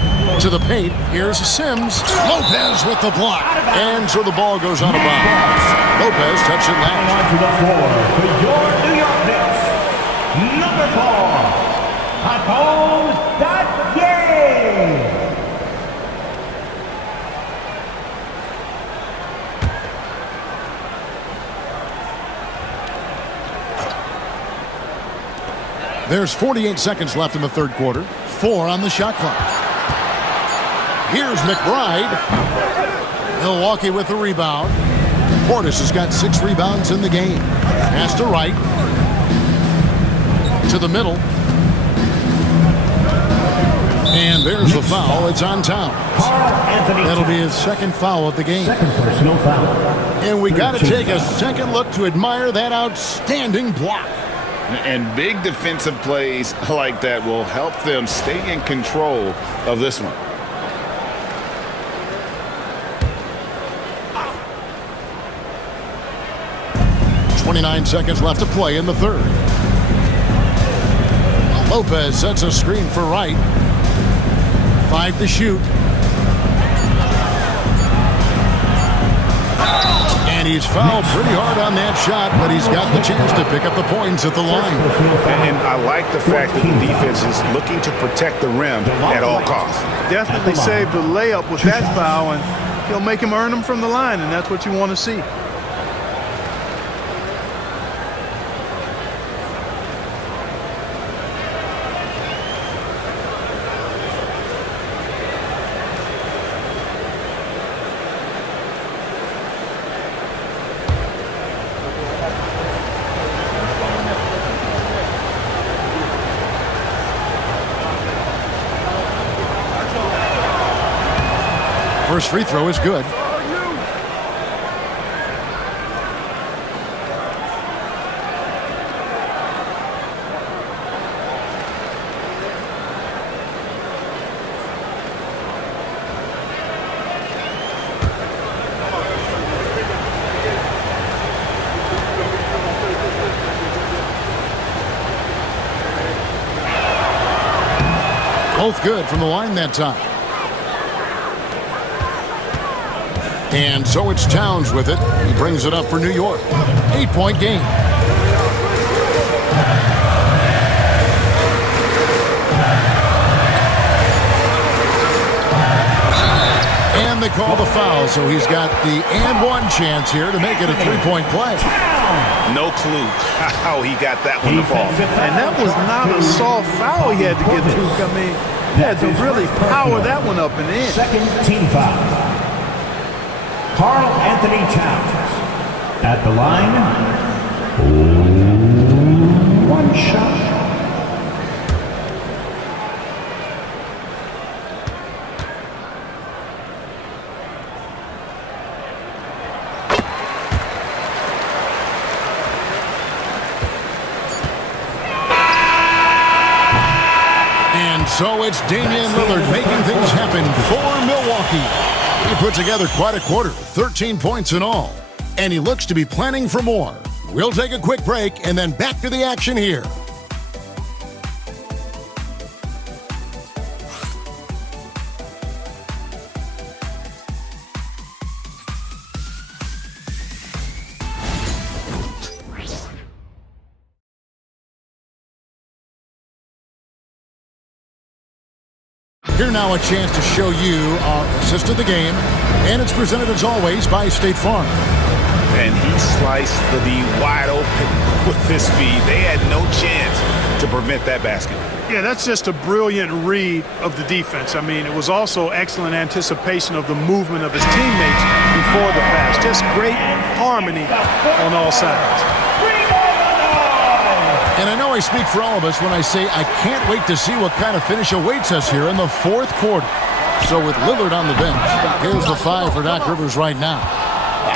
To the paint. Here's Sims. Lopez with the block. And so the ball goes out of bounds. Lopez touched it last. On to the floor for your New York Knicks, number 4, Katangos. There's 48 seconds left in the third quarter. 4 on the shot clock. Here's McBride. Milwaukee with the rebound. Portis has got 6 rebounds in the game. Pass to Wright. To the middle. And there's the foul. It's on Towns. That'll be his second foul of the game. Second personal foul. And we got to take a second look to admire that outstanding block. And big defensive plays like that will help them stay in control of this one. .29 seconds left to play in the third. Lopez sets a screen for Wright. 5 to shoot. And he's fouled pretty hard on that shot, but he's got the chance to pick up the points at the line. And I like the fact that the defense is looking to protect the rim at all costs. Definitely saved the layup with that foul, and he'll make him earn them from the line, and that's what you want to see. First free throw is good. Both good from the line that time. And so it's Towns with it. He brings it up for New York. 8-point game. And they call the foul, so he's got the and one chance here to make it a 3-point play. No clue how he got that one to fall. And that was not a soft foul he had to get to. I mean, he had to really power that one up and in. Second team foul. Karl Anthony Towns at the line. 1 shot. And so it's Damian Lillard making things happen for Milwaukee. He put together quite a quarter, 13 points in all. And he looks to be planning for more. We'll take a quick break and then back to the action here. Here now a chance to show you our assist of the game, and it's presented as always by State Farm. And he sliced the D wide open with his feed. They had no chance to prevent that basket. Yeah, that's just a brilliant read of the defense. I mean, it was also excellent anticipation of the movement of his teammates before the pass. Just great harmony on all sides. And I know I speak for all of us when I say I can't wait to see what kind of finish awaits us here in the fourth quarter. So with Lillard on the bench, here's the 5 for Doc Rivers right now.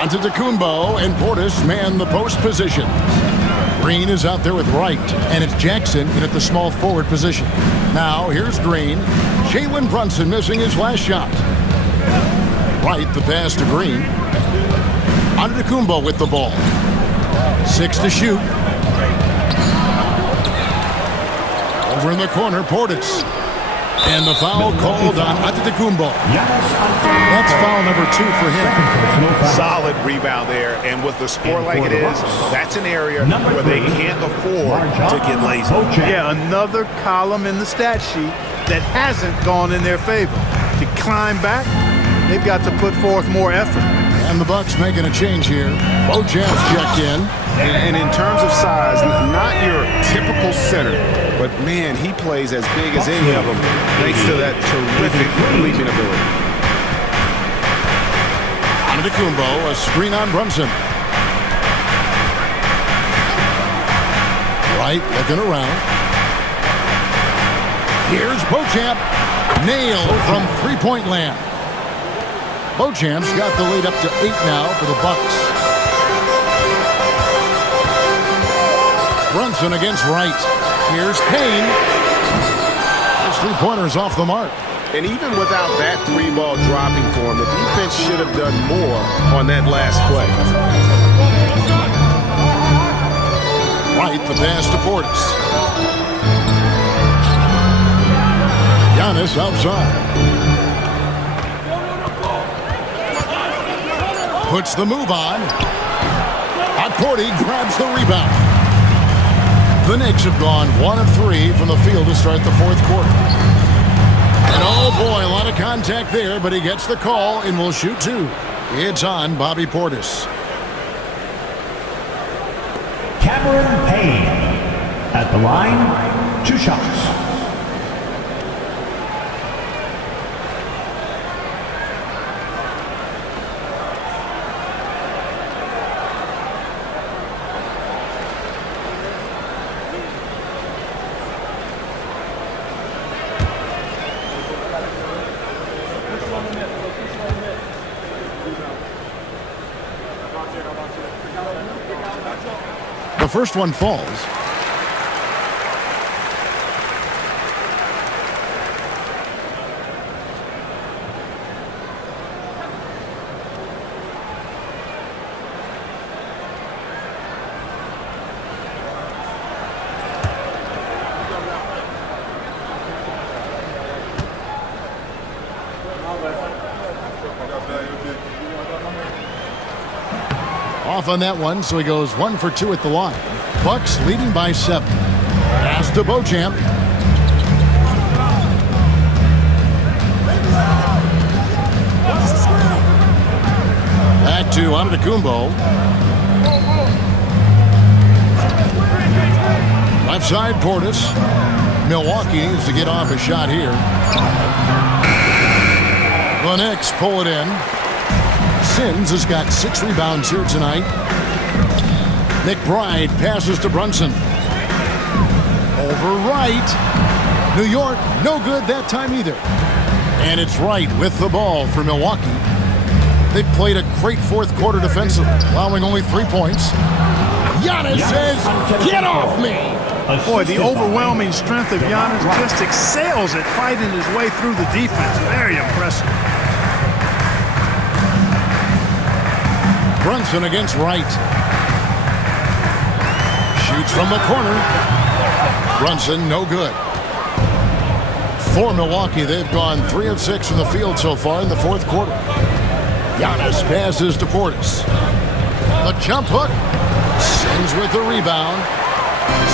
Antetokounmpo and Portis man the post position. Green is out there with Wright, and it's Jackson in at the small forward position. Now here's Green. Jalen Brunson missing his last shot. Wright the pass to Green. Antetokounmpo with the ball. 6 to shoot. Over in the corner, Portis. And the foul called on Antetokounmpo. That's foul number 2 for him. Solid rebound there, and with the score like it is, that's an area where they can't afford to get lazy. Yeah, another column in the stat sheet that hasn't gone in their favor. To climb back, they've got to put forth more effort. And the Bucks making a change here. Bojamp's checked in. And in terms of size, not your typical center, but man, he plays as big as any of them thanks to that terrific leaping ability. Antetokounmpo, a screen on Brunson. Wright looking around. Here's Bojamp. Nailed from three-point land. Bojamp's got the lead up to 8 now for the Bucks. Brunson against Wright. Here's Payne. His three-pointer's off the mark. And even without that 3-ball dropping for him, the defense should have done more on that last play. Wright, the pass to Portis. Giannis outside. Puts the move on. Porty grabs the rebound. The Knicks have gone 1 of 3 from the field to start the fourth quarter. And oh boy, a lot of contact there, but he gets the call and will shoot 2. It's on Bobby Portis. Cameron Payne at the line, 2 shots. The first one falls. Off on that one, so he goes 1 for 2 at the line. Bucks leading by 7. Pass to Bojamp. Back to Antetokounmpo. Left side, Portis. Milwaukee is to get off a shot here. The Knicks pull it in. Sins has got 6 rebounds here tonight. McBride passes to Brunson. Over Wright. New York, no good that time either. And it's Wright with the ball for Milwaukee. They played a great fourth quarter defensively, allowing only 3 points. Giannis says, "Get off me!" Boy, the overwhelming strength of Giannis just excels at fighting his way through the defense. Very impressive. Brunson against Wright. Shoots from the corner. Brunson, no good. For Milwaukee, they've gone 3 of 6 from the field so far in the fourth quarter. Giannis passes to Portis. The jump hook. Sins with the rebound.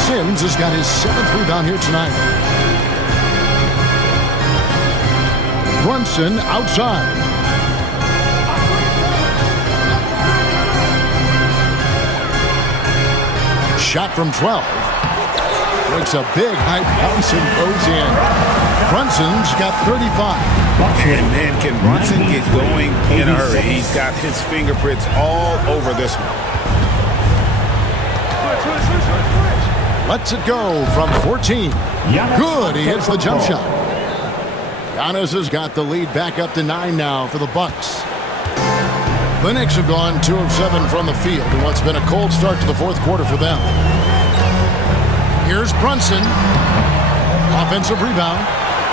Sins has got his 7th rebound here tonight. Brunson outside. Shot from 12. Makes a big high bounce and goes in. Brunson's got 35. And then can Brunson get going in a hurry? He's got his fingerprints all over this one. lets it go from 14. Good, he hits the jump shot. Giannis has got the lead back up to 9 now for the Bucks. The Knicks have gone 2 of 7 from the field in what's been a cold start to the fourth quarter for them. Here's Brunson. Offensive rebound.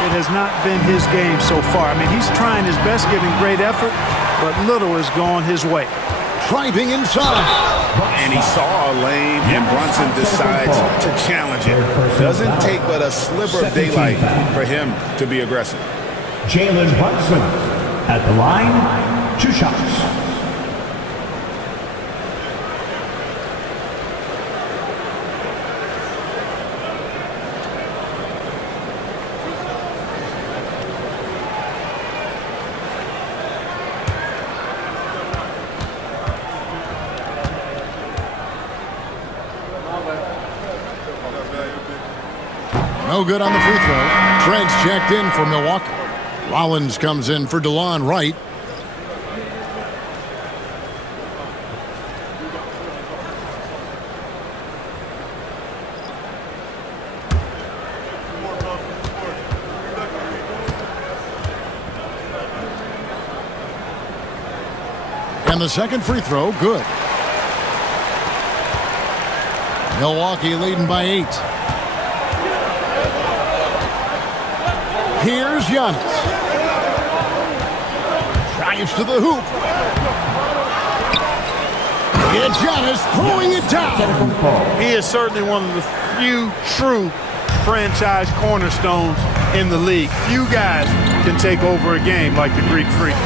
It has not been his game so far. I mean, he's trying his best, giving great effort, but little has gone his way. Driving inside. And he saw a lane, and Brunson decides to challenge it. Doesn't take but a sliver of daylight for him to be aggressive. Jalen Brunson at the line, 2 shots. No good on the free throw. Trent's checked in for Milwaukee. Rollins comes in for DeLon Wright. And the second free throw, good. Milwaukee leading by 8. Here's Giannis. Drives to the hoop. It's Giannis throwing it down. He is certainly one of the few true franchise cornerstones in the league. Few guys can take over a game like the Greek Freak.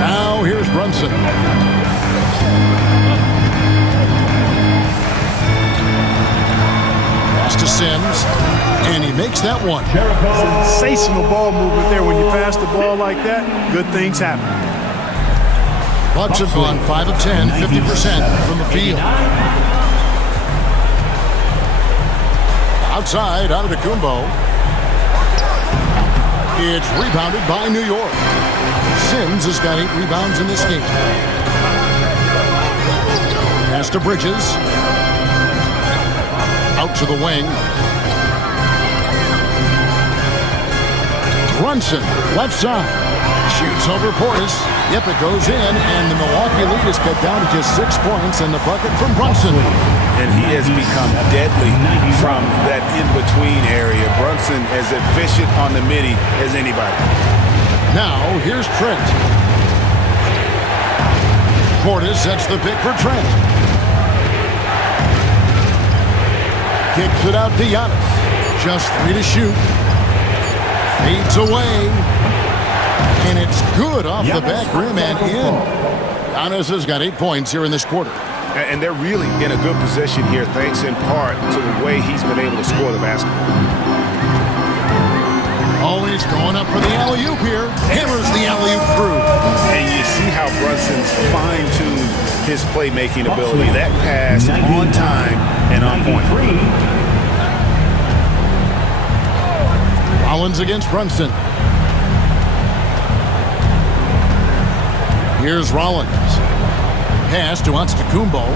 Now here's Brunson. To Sims, and he makes that one. Sensational ball movement there. When you pass the ball like that, good things happen. Bucks have gone 5 of 10, 50% from the field. Outside, Antetokounmpo. It's rebounded by New York. Sims has got 8 rebounds in this game. Pass to Bridges. Out to the wing. Brunson, left side. Shoots over Portis. Yep, it goes in, and the Milwaukee lead is cut down to just 6 points, and the bucket from Brunson. And he has become deadly from that in-between area. Brunson as efficient on the midi as anybody. Now, here's Trent. Portis sets the pick for Trent. Kicks it out to Giannis. Just 3 to shoot. Fades away. And it's good off the back rim and in. Giannis has got 8 points here in this quarter. And they're really in a good position here, thanks in part to the way he's been able to score the basketball. Oh, he's going up for the alley-oop here. Hammers the alley-oop through. And you see how Brunson's fine-tuned his playmaking ability. That pass on time and on point. Rollins against Brunson. Here's Rollins. Pass to Antetokounmpo.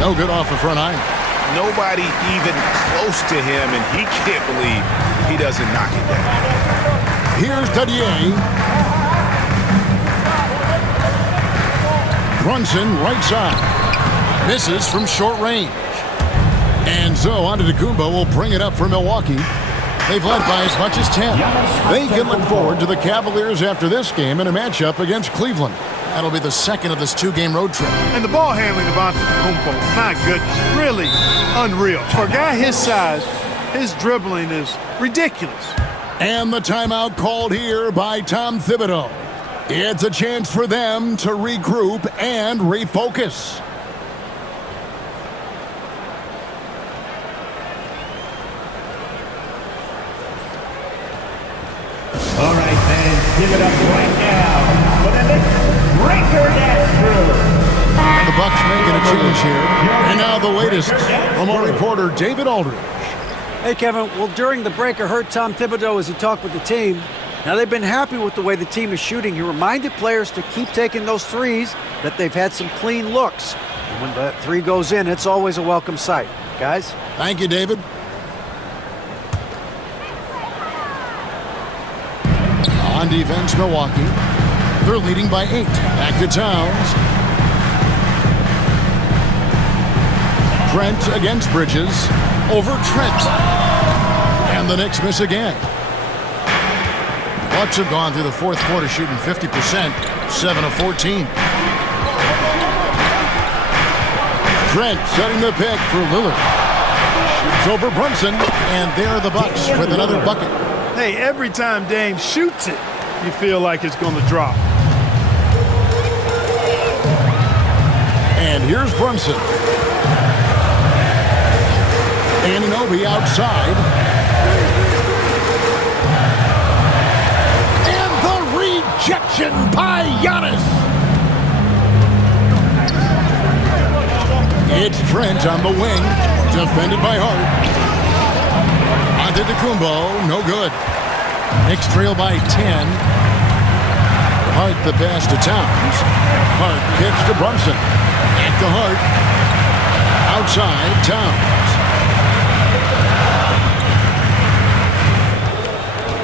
No good off the front iron. Nobody even close to him, and he can't believe he doesn't knock it down. Here's Dadier. Brunson, right side. Misses from short range. And so Antetokounmpo will bring it up for Milwaukee. They've led by as much as 10. They can look forward to the Cavaliers after this game in a matchup against Cleveland. That'll be the second of this 2-game road trip. And the ball handling of Antetokounmpo, my goodness, really unreal. For a guy his size, his dribbling is ridiculous. And the timeout called here by Tom Thibodeau. It's a chance for them to regroup and refocus. All right, fans, give it up right now for the Knicks breaker dance crew. And the Bucks making a change here. And now the latest from our reporter, David Aldridge. Hey, Kevin. Well, during the break, I heard Tom Thibodeau as he talked with the team. Now, they've been happy with the way the team is shooting. He reminded players to keep taking those threes, that they've had some clean looks. And when that three goes in, it's always a welcome sight. Guys? Thank you, David. On defense, Milwaukee. They're leading by 8. Back to Towns. Trent against Bridges. Over Trent. And the Knicks miss again. Bucks have gone through the fourth quarter shooting 50%, 7 of 14. Trent setting the pick for Lillard. Shoots over Brunson, and there are the Bucks with another bucket. Hey, every time Dame shoots it, you feel like it's going to drop. And here's Brunson. Anunoby outside. And the rejection by Giannis. It's Trent on the wing, defended by Hart. Antetokounmpo, no good. Knicks trail by 10. Hart the pass to Towns. Hart kicks to Brunson. Back to Hart. Outside, Towns.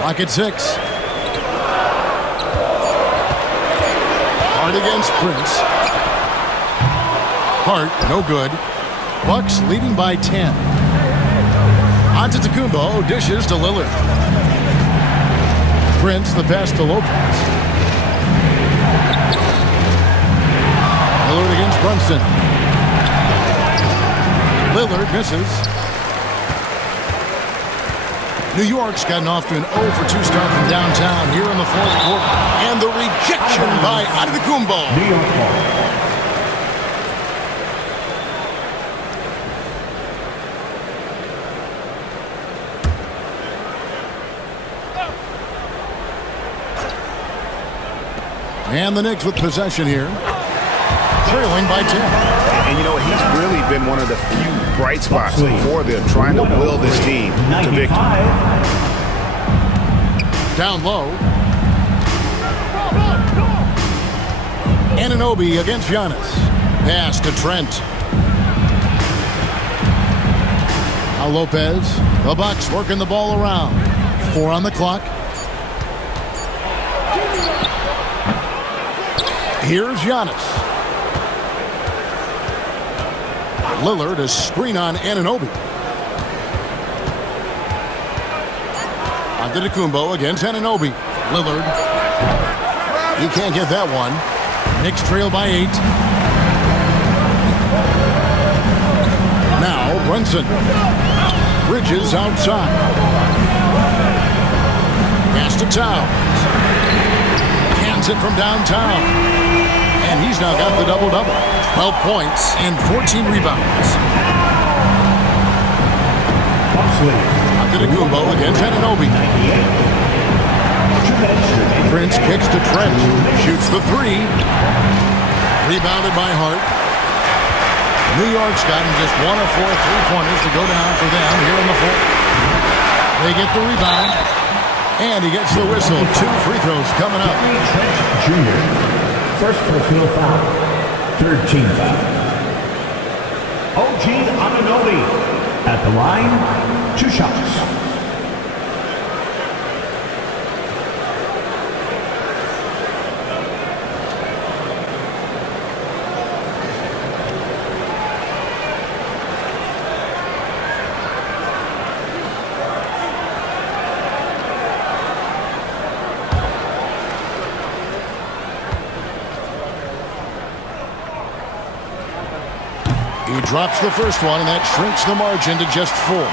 Clock at 6. Hart against Prince. Hart, no good. Bucks leading by 10. Antetokounmpo dishes to Lillard. Prince the pass to Lopez. Lillard against Brunson. Lillard misses. New York's gotten off to an 0 for 2 start from downtown here in the fourth quarter. And the rejection by Antetokounmpo. New York ball. And the Knicks with possession here. Trailing by 10. And you know, he's really been one of the few bright spots for them, trying to will this team to victory. Down low. Anunoby against Giannis. Pass to Trent. Now Lopez. The Bucks working the ball around. 4 on the clock. Here's Giannis. Lillard, a screen on Anunoby. Antetokounmpo against Anunoby. Lillard. He can't get that one. Knicks trail by 8. Now Brunson. Bridges outside. Pass to Towns. Cans it from downtown. And he's now got the double-double. 12 points and 14 rebounds. Antetokounmpo against Anunoby. Prince kicks to Trent. Shoots the 3. Rebounded by Hart. New York's gotten just 1 of 4 3-pointers to go down for them here in the fourth. They get the rebound. And he gets the whistle. 2 free throws coming up. Trent Jr. First personal foul. Third team foul. OG Anunoby at the line. 2 shots. He drops the first one, and that shrinks the margin to just 4.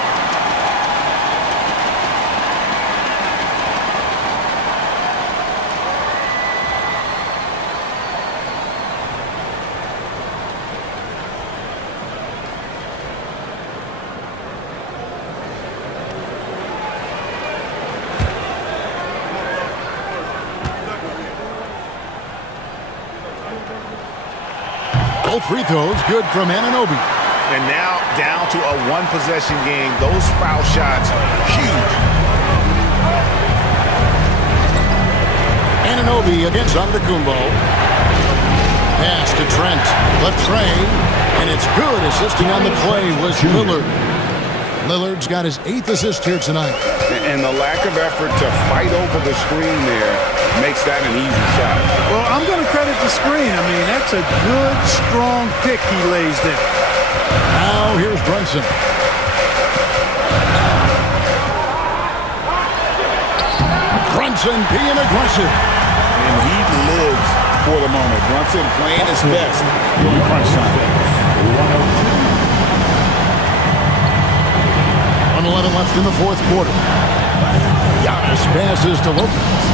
Both free throws good from Anunoby. And now down to a 1-possession game. Those foul shots, huge. Anunoby against Antetokounmpo. Pass to Trent. Latrey. And it's good. Assisting on the play was Lillard. Lillard's got his 8th assist here tonight. And the lack of effort to fight over the screen there makes that an easy shot. Well, I'm going to credit the screen. I mean, that's a good, strong pick he lays there. Now here's Brunson. Brunson being aggressive. And he lives for the moment. Brunson playing his best during crunch time. 1:11 left in the fourth quarter. Giannis passes to Lopez.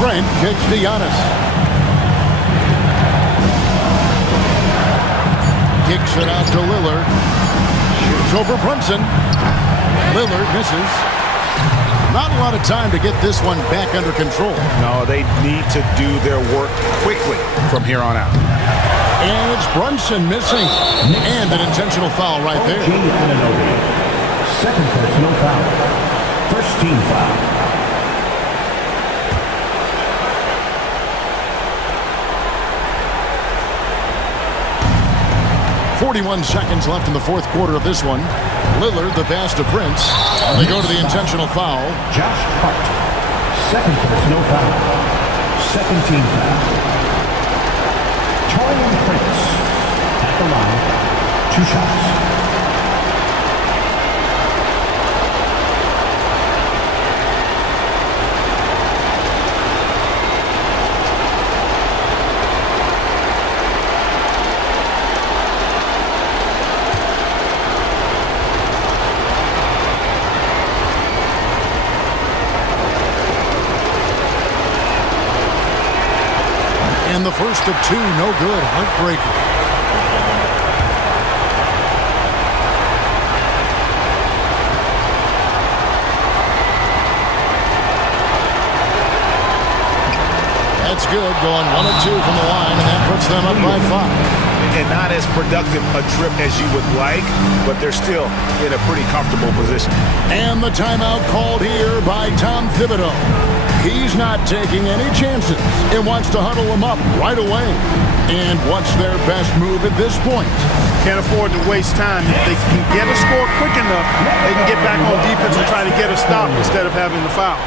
Trent kicks to Giannis. Kicks it out to Lillard. Shoots over Brunson. Lillard misses. Not a lot of time to get this one back under control. No, they need to do their work quickly from here on out. And it's Brunson missing. And an intentional foul right there. Second personal foul. First team foul. .41 seconds left in the fourth quarter of this one. Lillard, the pass to Prince. And they go to the intentional foul. Josh Hart. Second personal foul. Second team foul. Torian Prince at the line, 2 shots. And the first of 2, no good. Heartbreaker. That's good. Going 1 of 2 from the line, and that puts them up by 5. And not as productive a trip as you would like, but they're still in a pretty comfortable position. And the timeout called here by Tom Thibodeau. He's not taking any chances and wants to huddle them up right away. And what's their best move at this point? Can't afford to waste time. If they can get a score quick enough, they can get back on defense and try to get a stop instead of having the foul.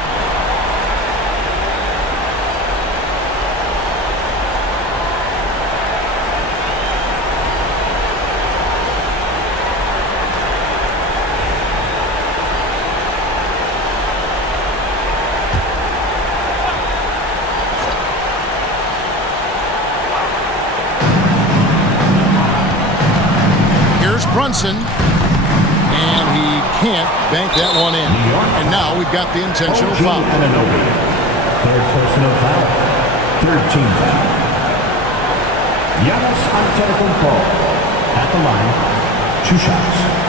Brunson, and he can't bank that one in. And now we've got the intentional foul. Third personal foul. Third team foul. Giannis Antetokounmpo at the line, 2 shots.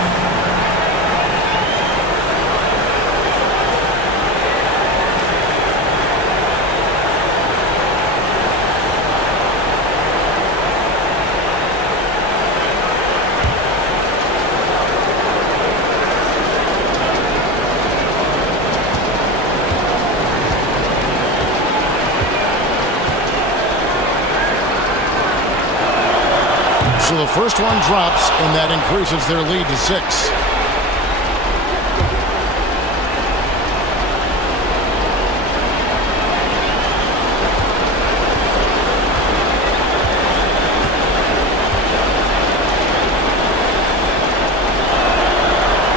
So the first one drops, and that increases their lead to 6.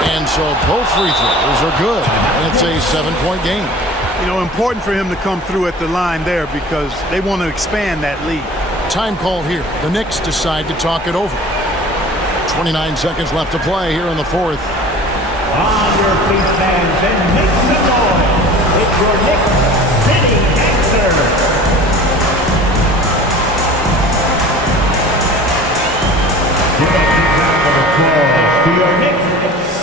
And so both free throws are good, and it's a 7-point game. You know, important for him to come through at the line there because they want to expand that lead. Time call here. The Knicks decide to talk it over. 29 seconds left to play here in the fourth. On your feet, fans, and make some noise. It's your Knicks City Dancer. Give a big round of applause to your Knicks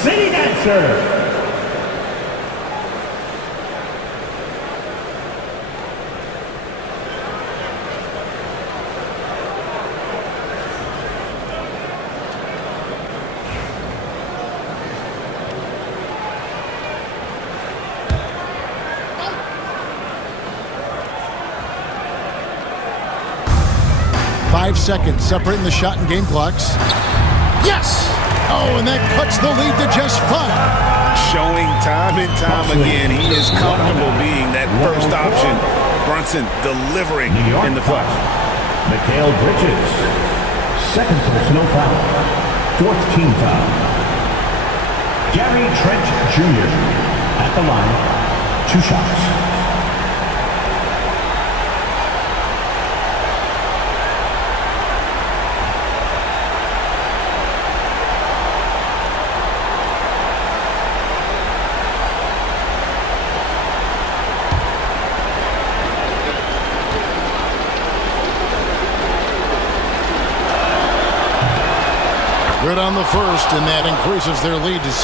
City Dancer. 5 seconds separating the shot and game clocks. Yes! Oh, and that cuts the lead to just 5. Showing time and time again he is comfortable being that first option. Brunson delivering in the clutch. Mikal Bridges, second personal foul, fourth team foul. Gary Trent Jr. at the line, 2 shots. Good on the first, and that increases their lead to 6.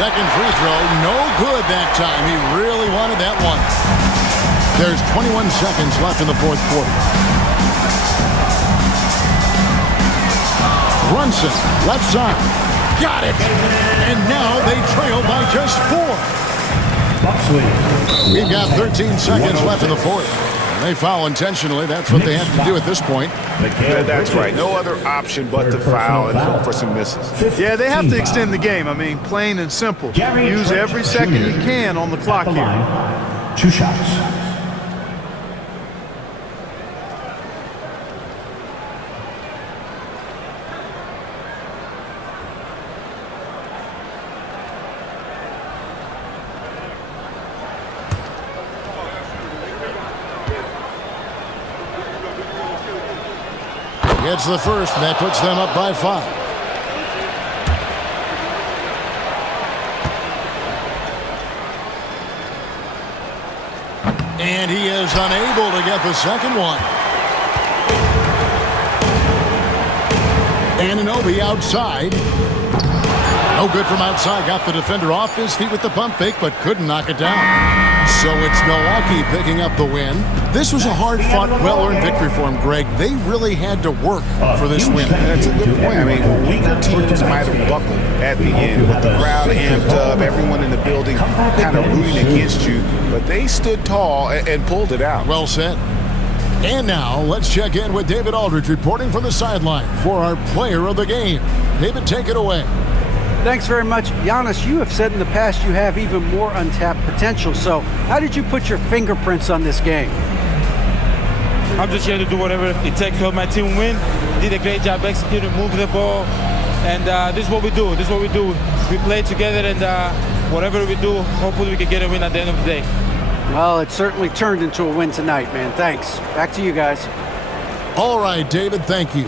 Second free throw, no good that time. He really wanted that one. There's 21 seconds left in the fourth quarter. Brunson, left side. Got it! And now they trail by just 4. We've got 13 seconds left in the fourth. And they foul intentionally. That's what they have to do at this point. That's right. No other option but to foul and hope for some misses. Yeah, they have to extend the game. I mean, plain and simple. Use every second you can on the clock here. 2 shots. Gets the first, and that puts them up by 5. And he is unable to get the second one. Anunoby outside. No good from outside. Got the defender off his feet with the pump fake, but couldn't knock it down. So it's Milwaukee picking up the win. This was a hard-fought, well-earned victory for them, Greg. They really had to work for this win. That's a good point. I mean, weaker teams might have buckled at the end, with the crowd amped up, everyone in the building kind of rooting against you. But they stood tall and pulled it out. Well said. And now, let's check in with David Aldridge reporting from the sideline for our player of the game. David, take it away. Thanks very much. Giannis, you have said in the past you have even more untapped potential. So how did you put your fingerprints on this game? I'm just here to do whatever it takes to help my team win. Did a great job executing, moving the ball. And this is what we do. This is what we do. We play together, and whatever we do, hopefully we can get a win at the end of the day. Well, it certainly turned into a win tonight, man. Thanks. Back to you guys. All right, David, thank you.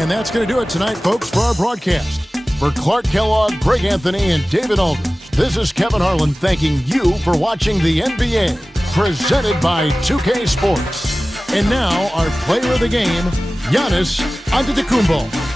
And that's going to do it tonight, folks, for our broadcast. For Clark Kellogg, Greg Anthony, and David Aldridge, this is Kevin Harlan thanking you for watching the NBA, presented by 2K Sports. And now, our player of the game, Giannis Antetokounmpo.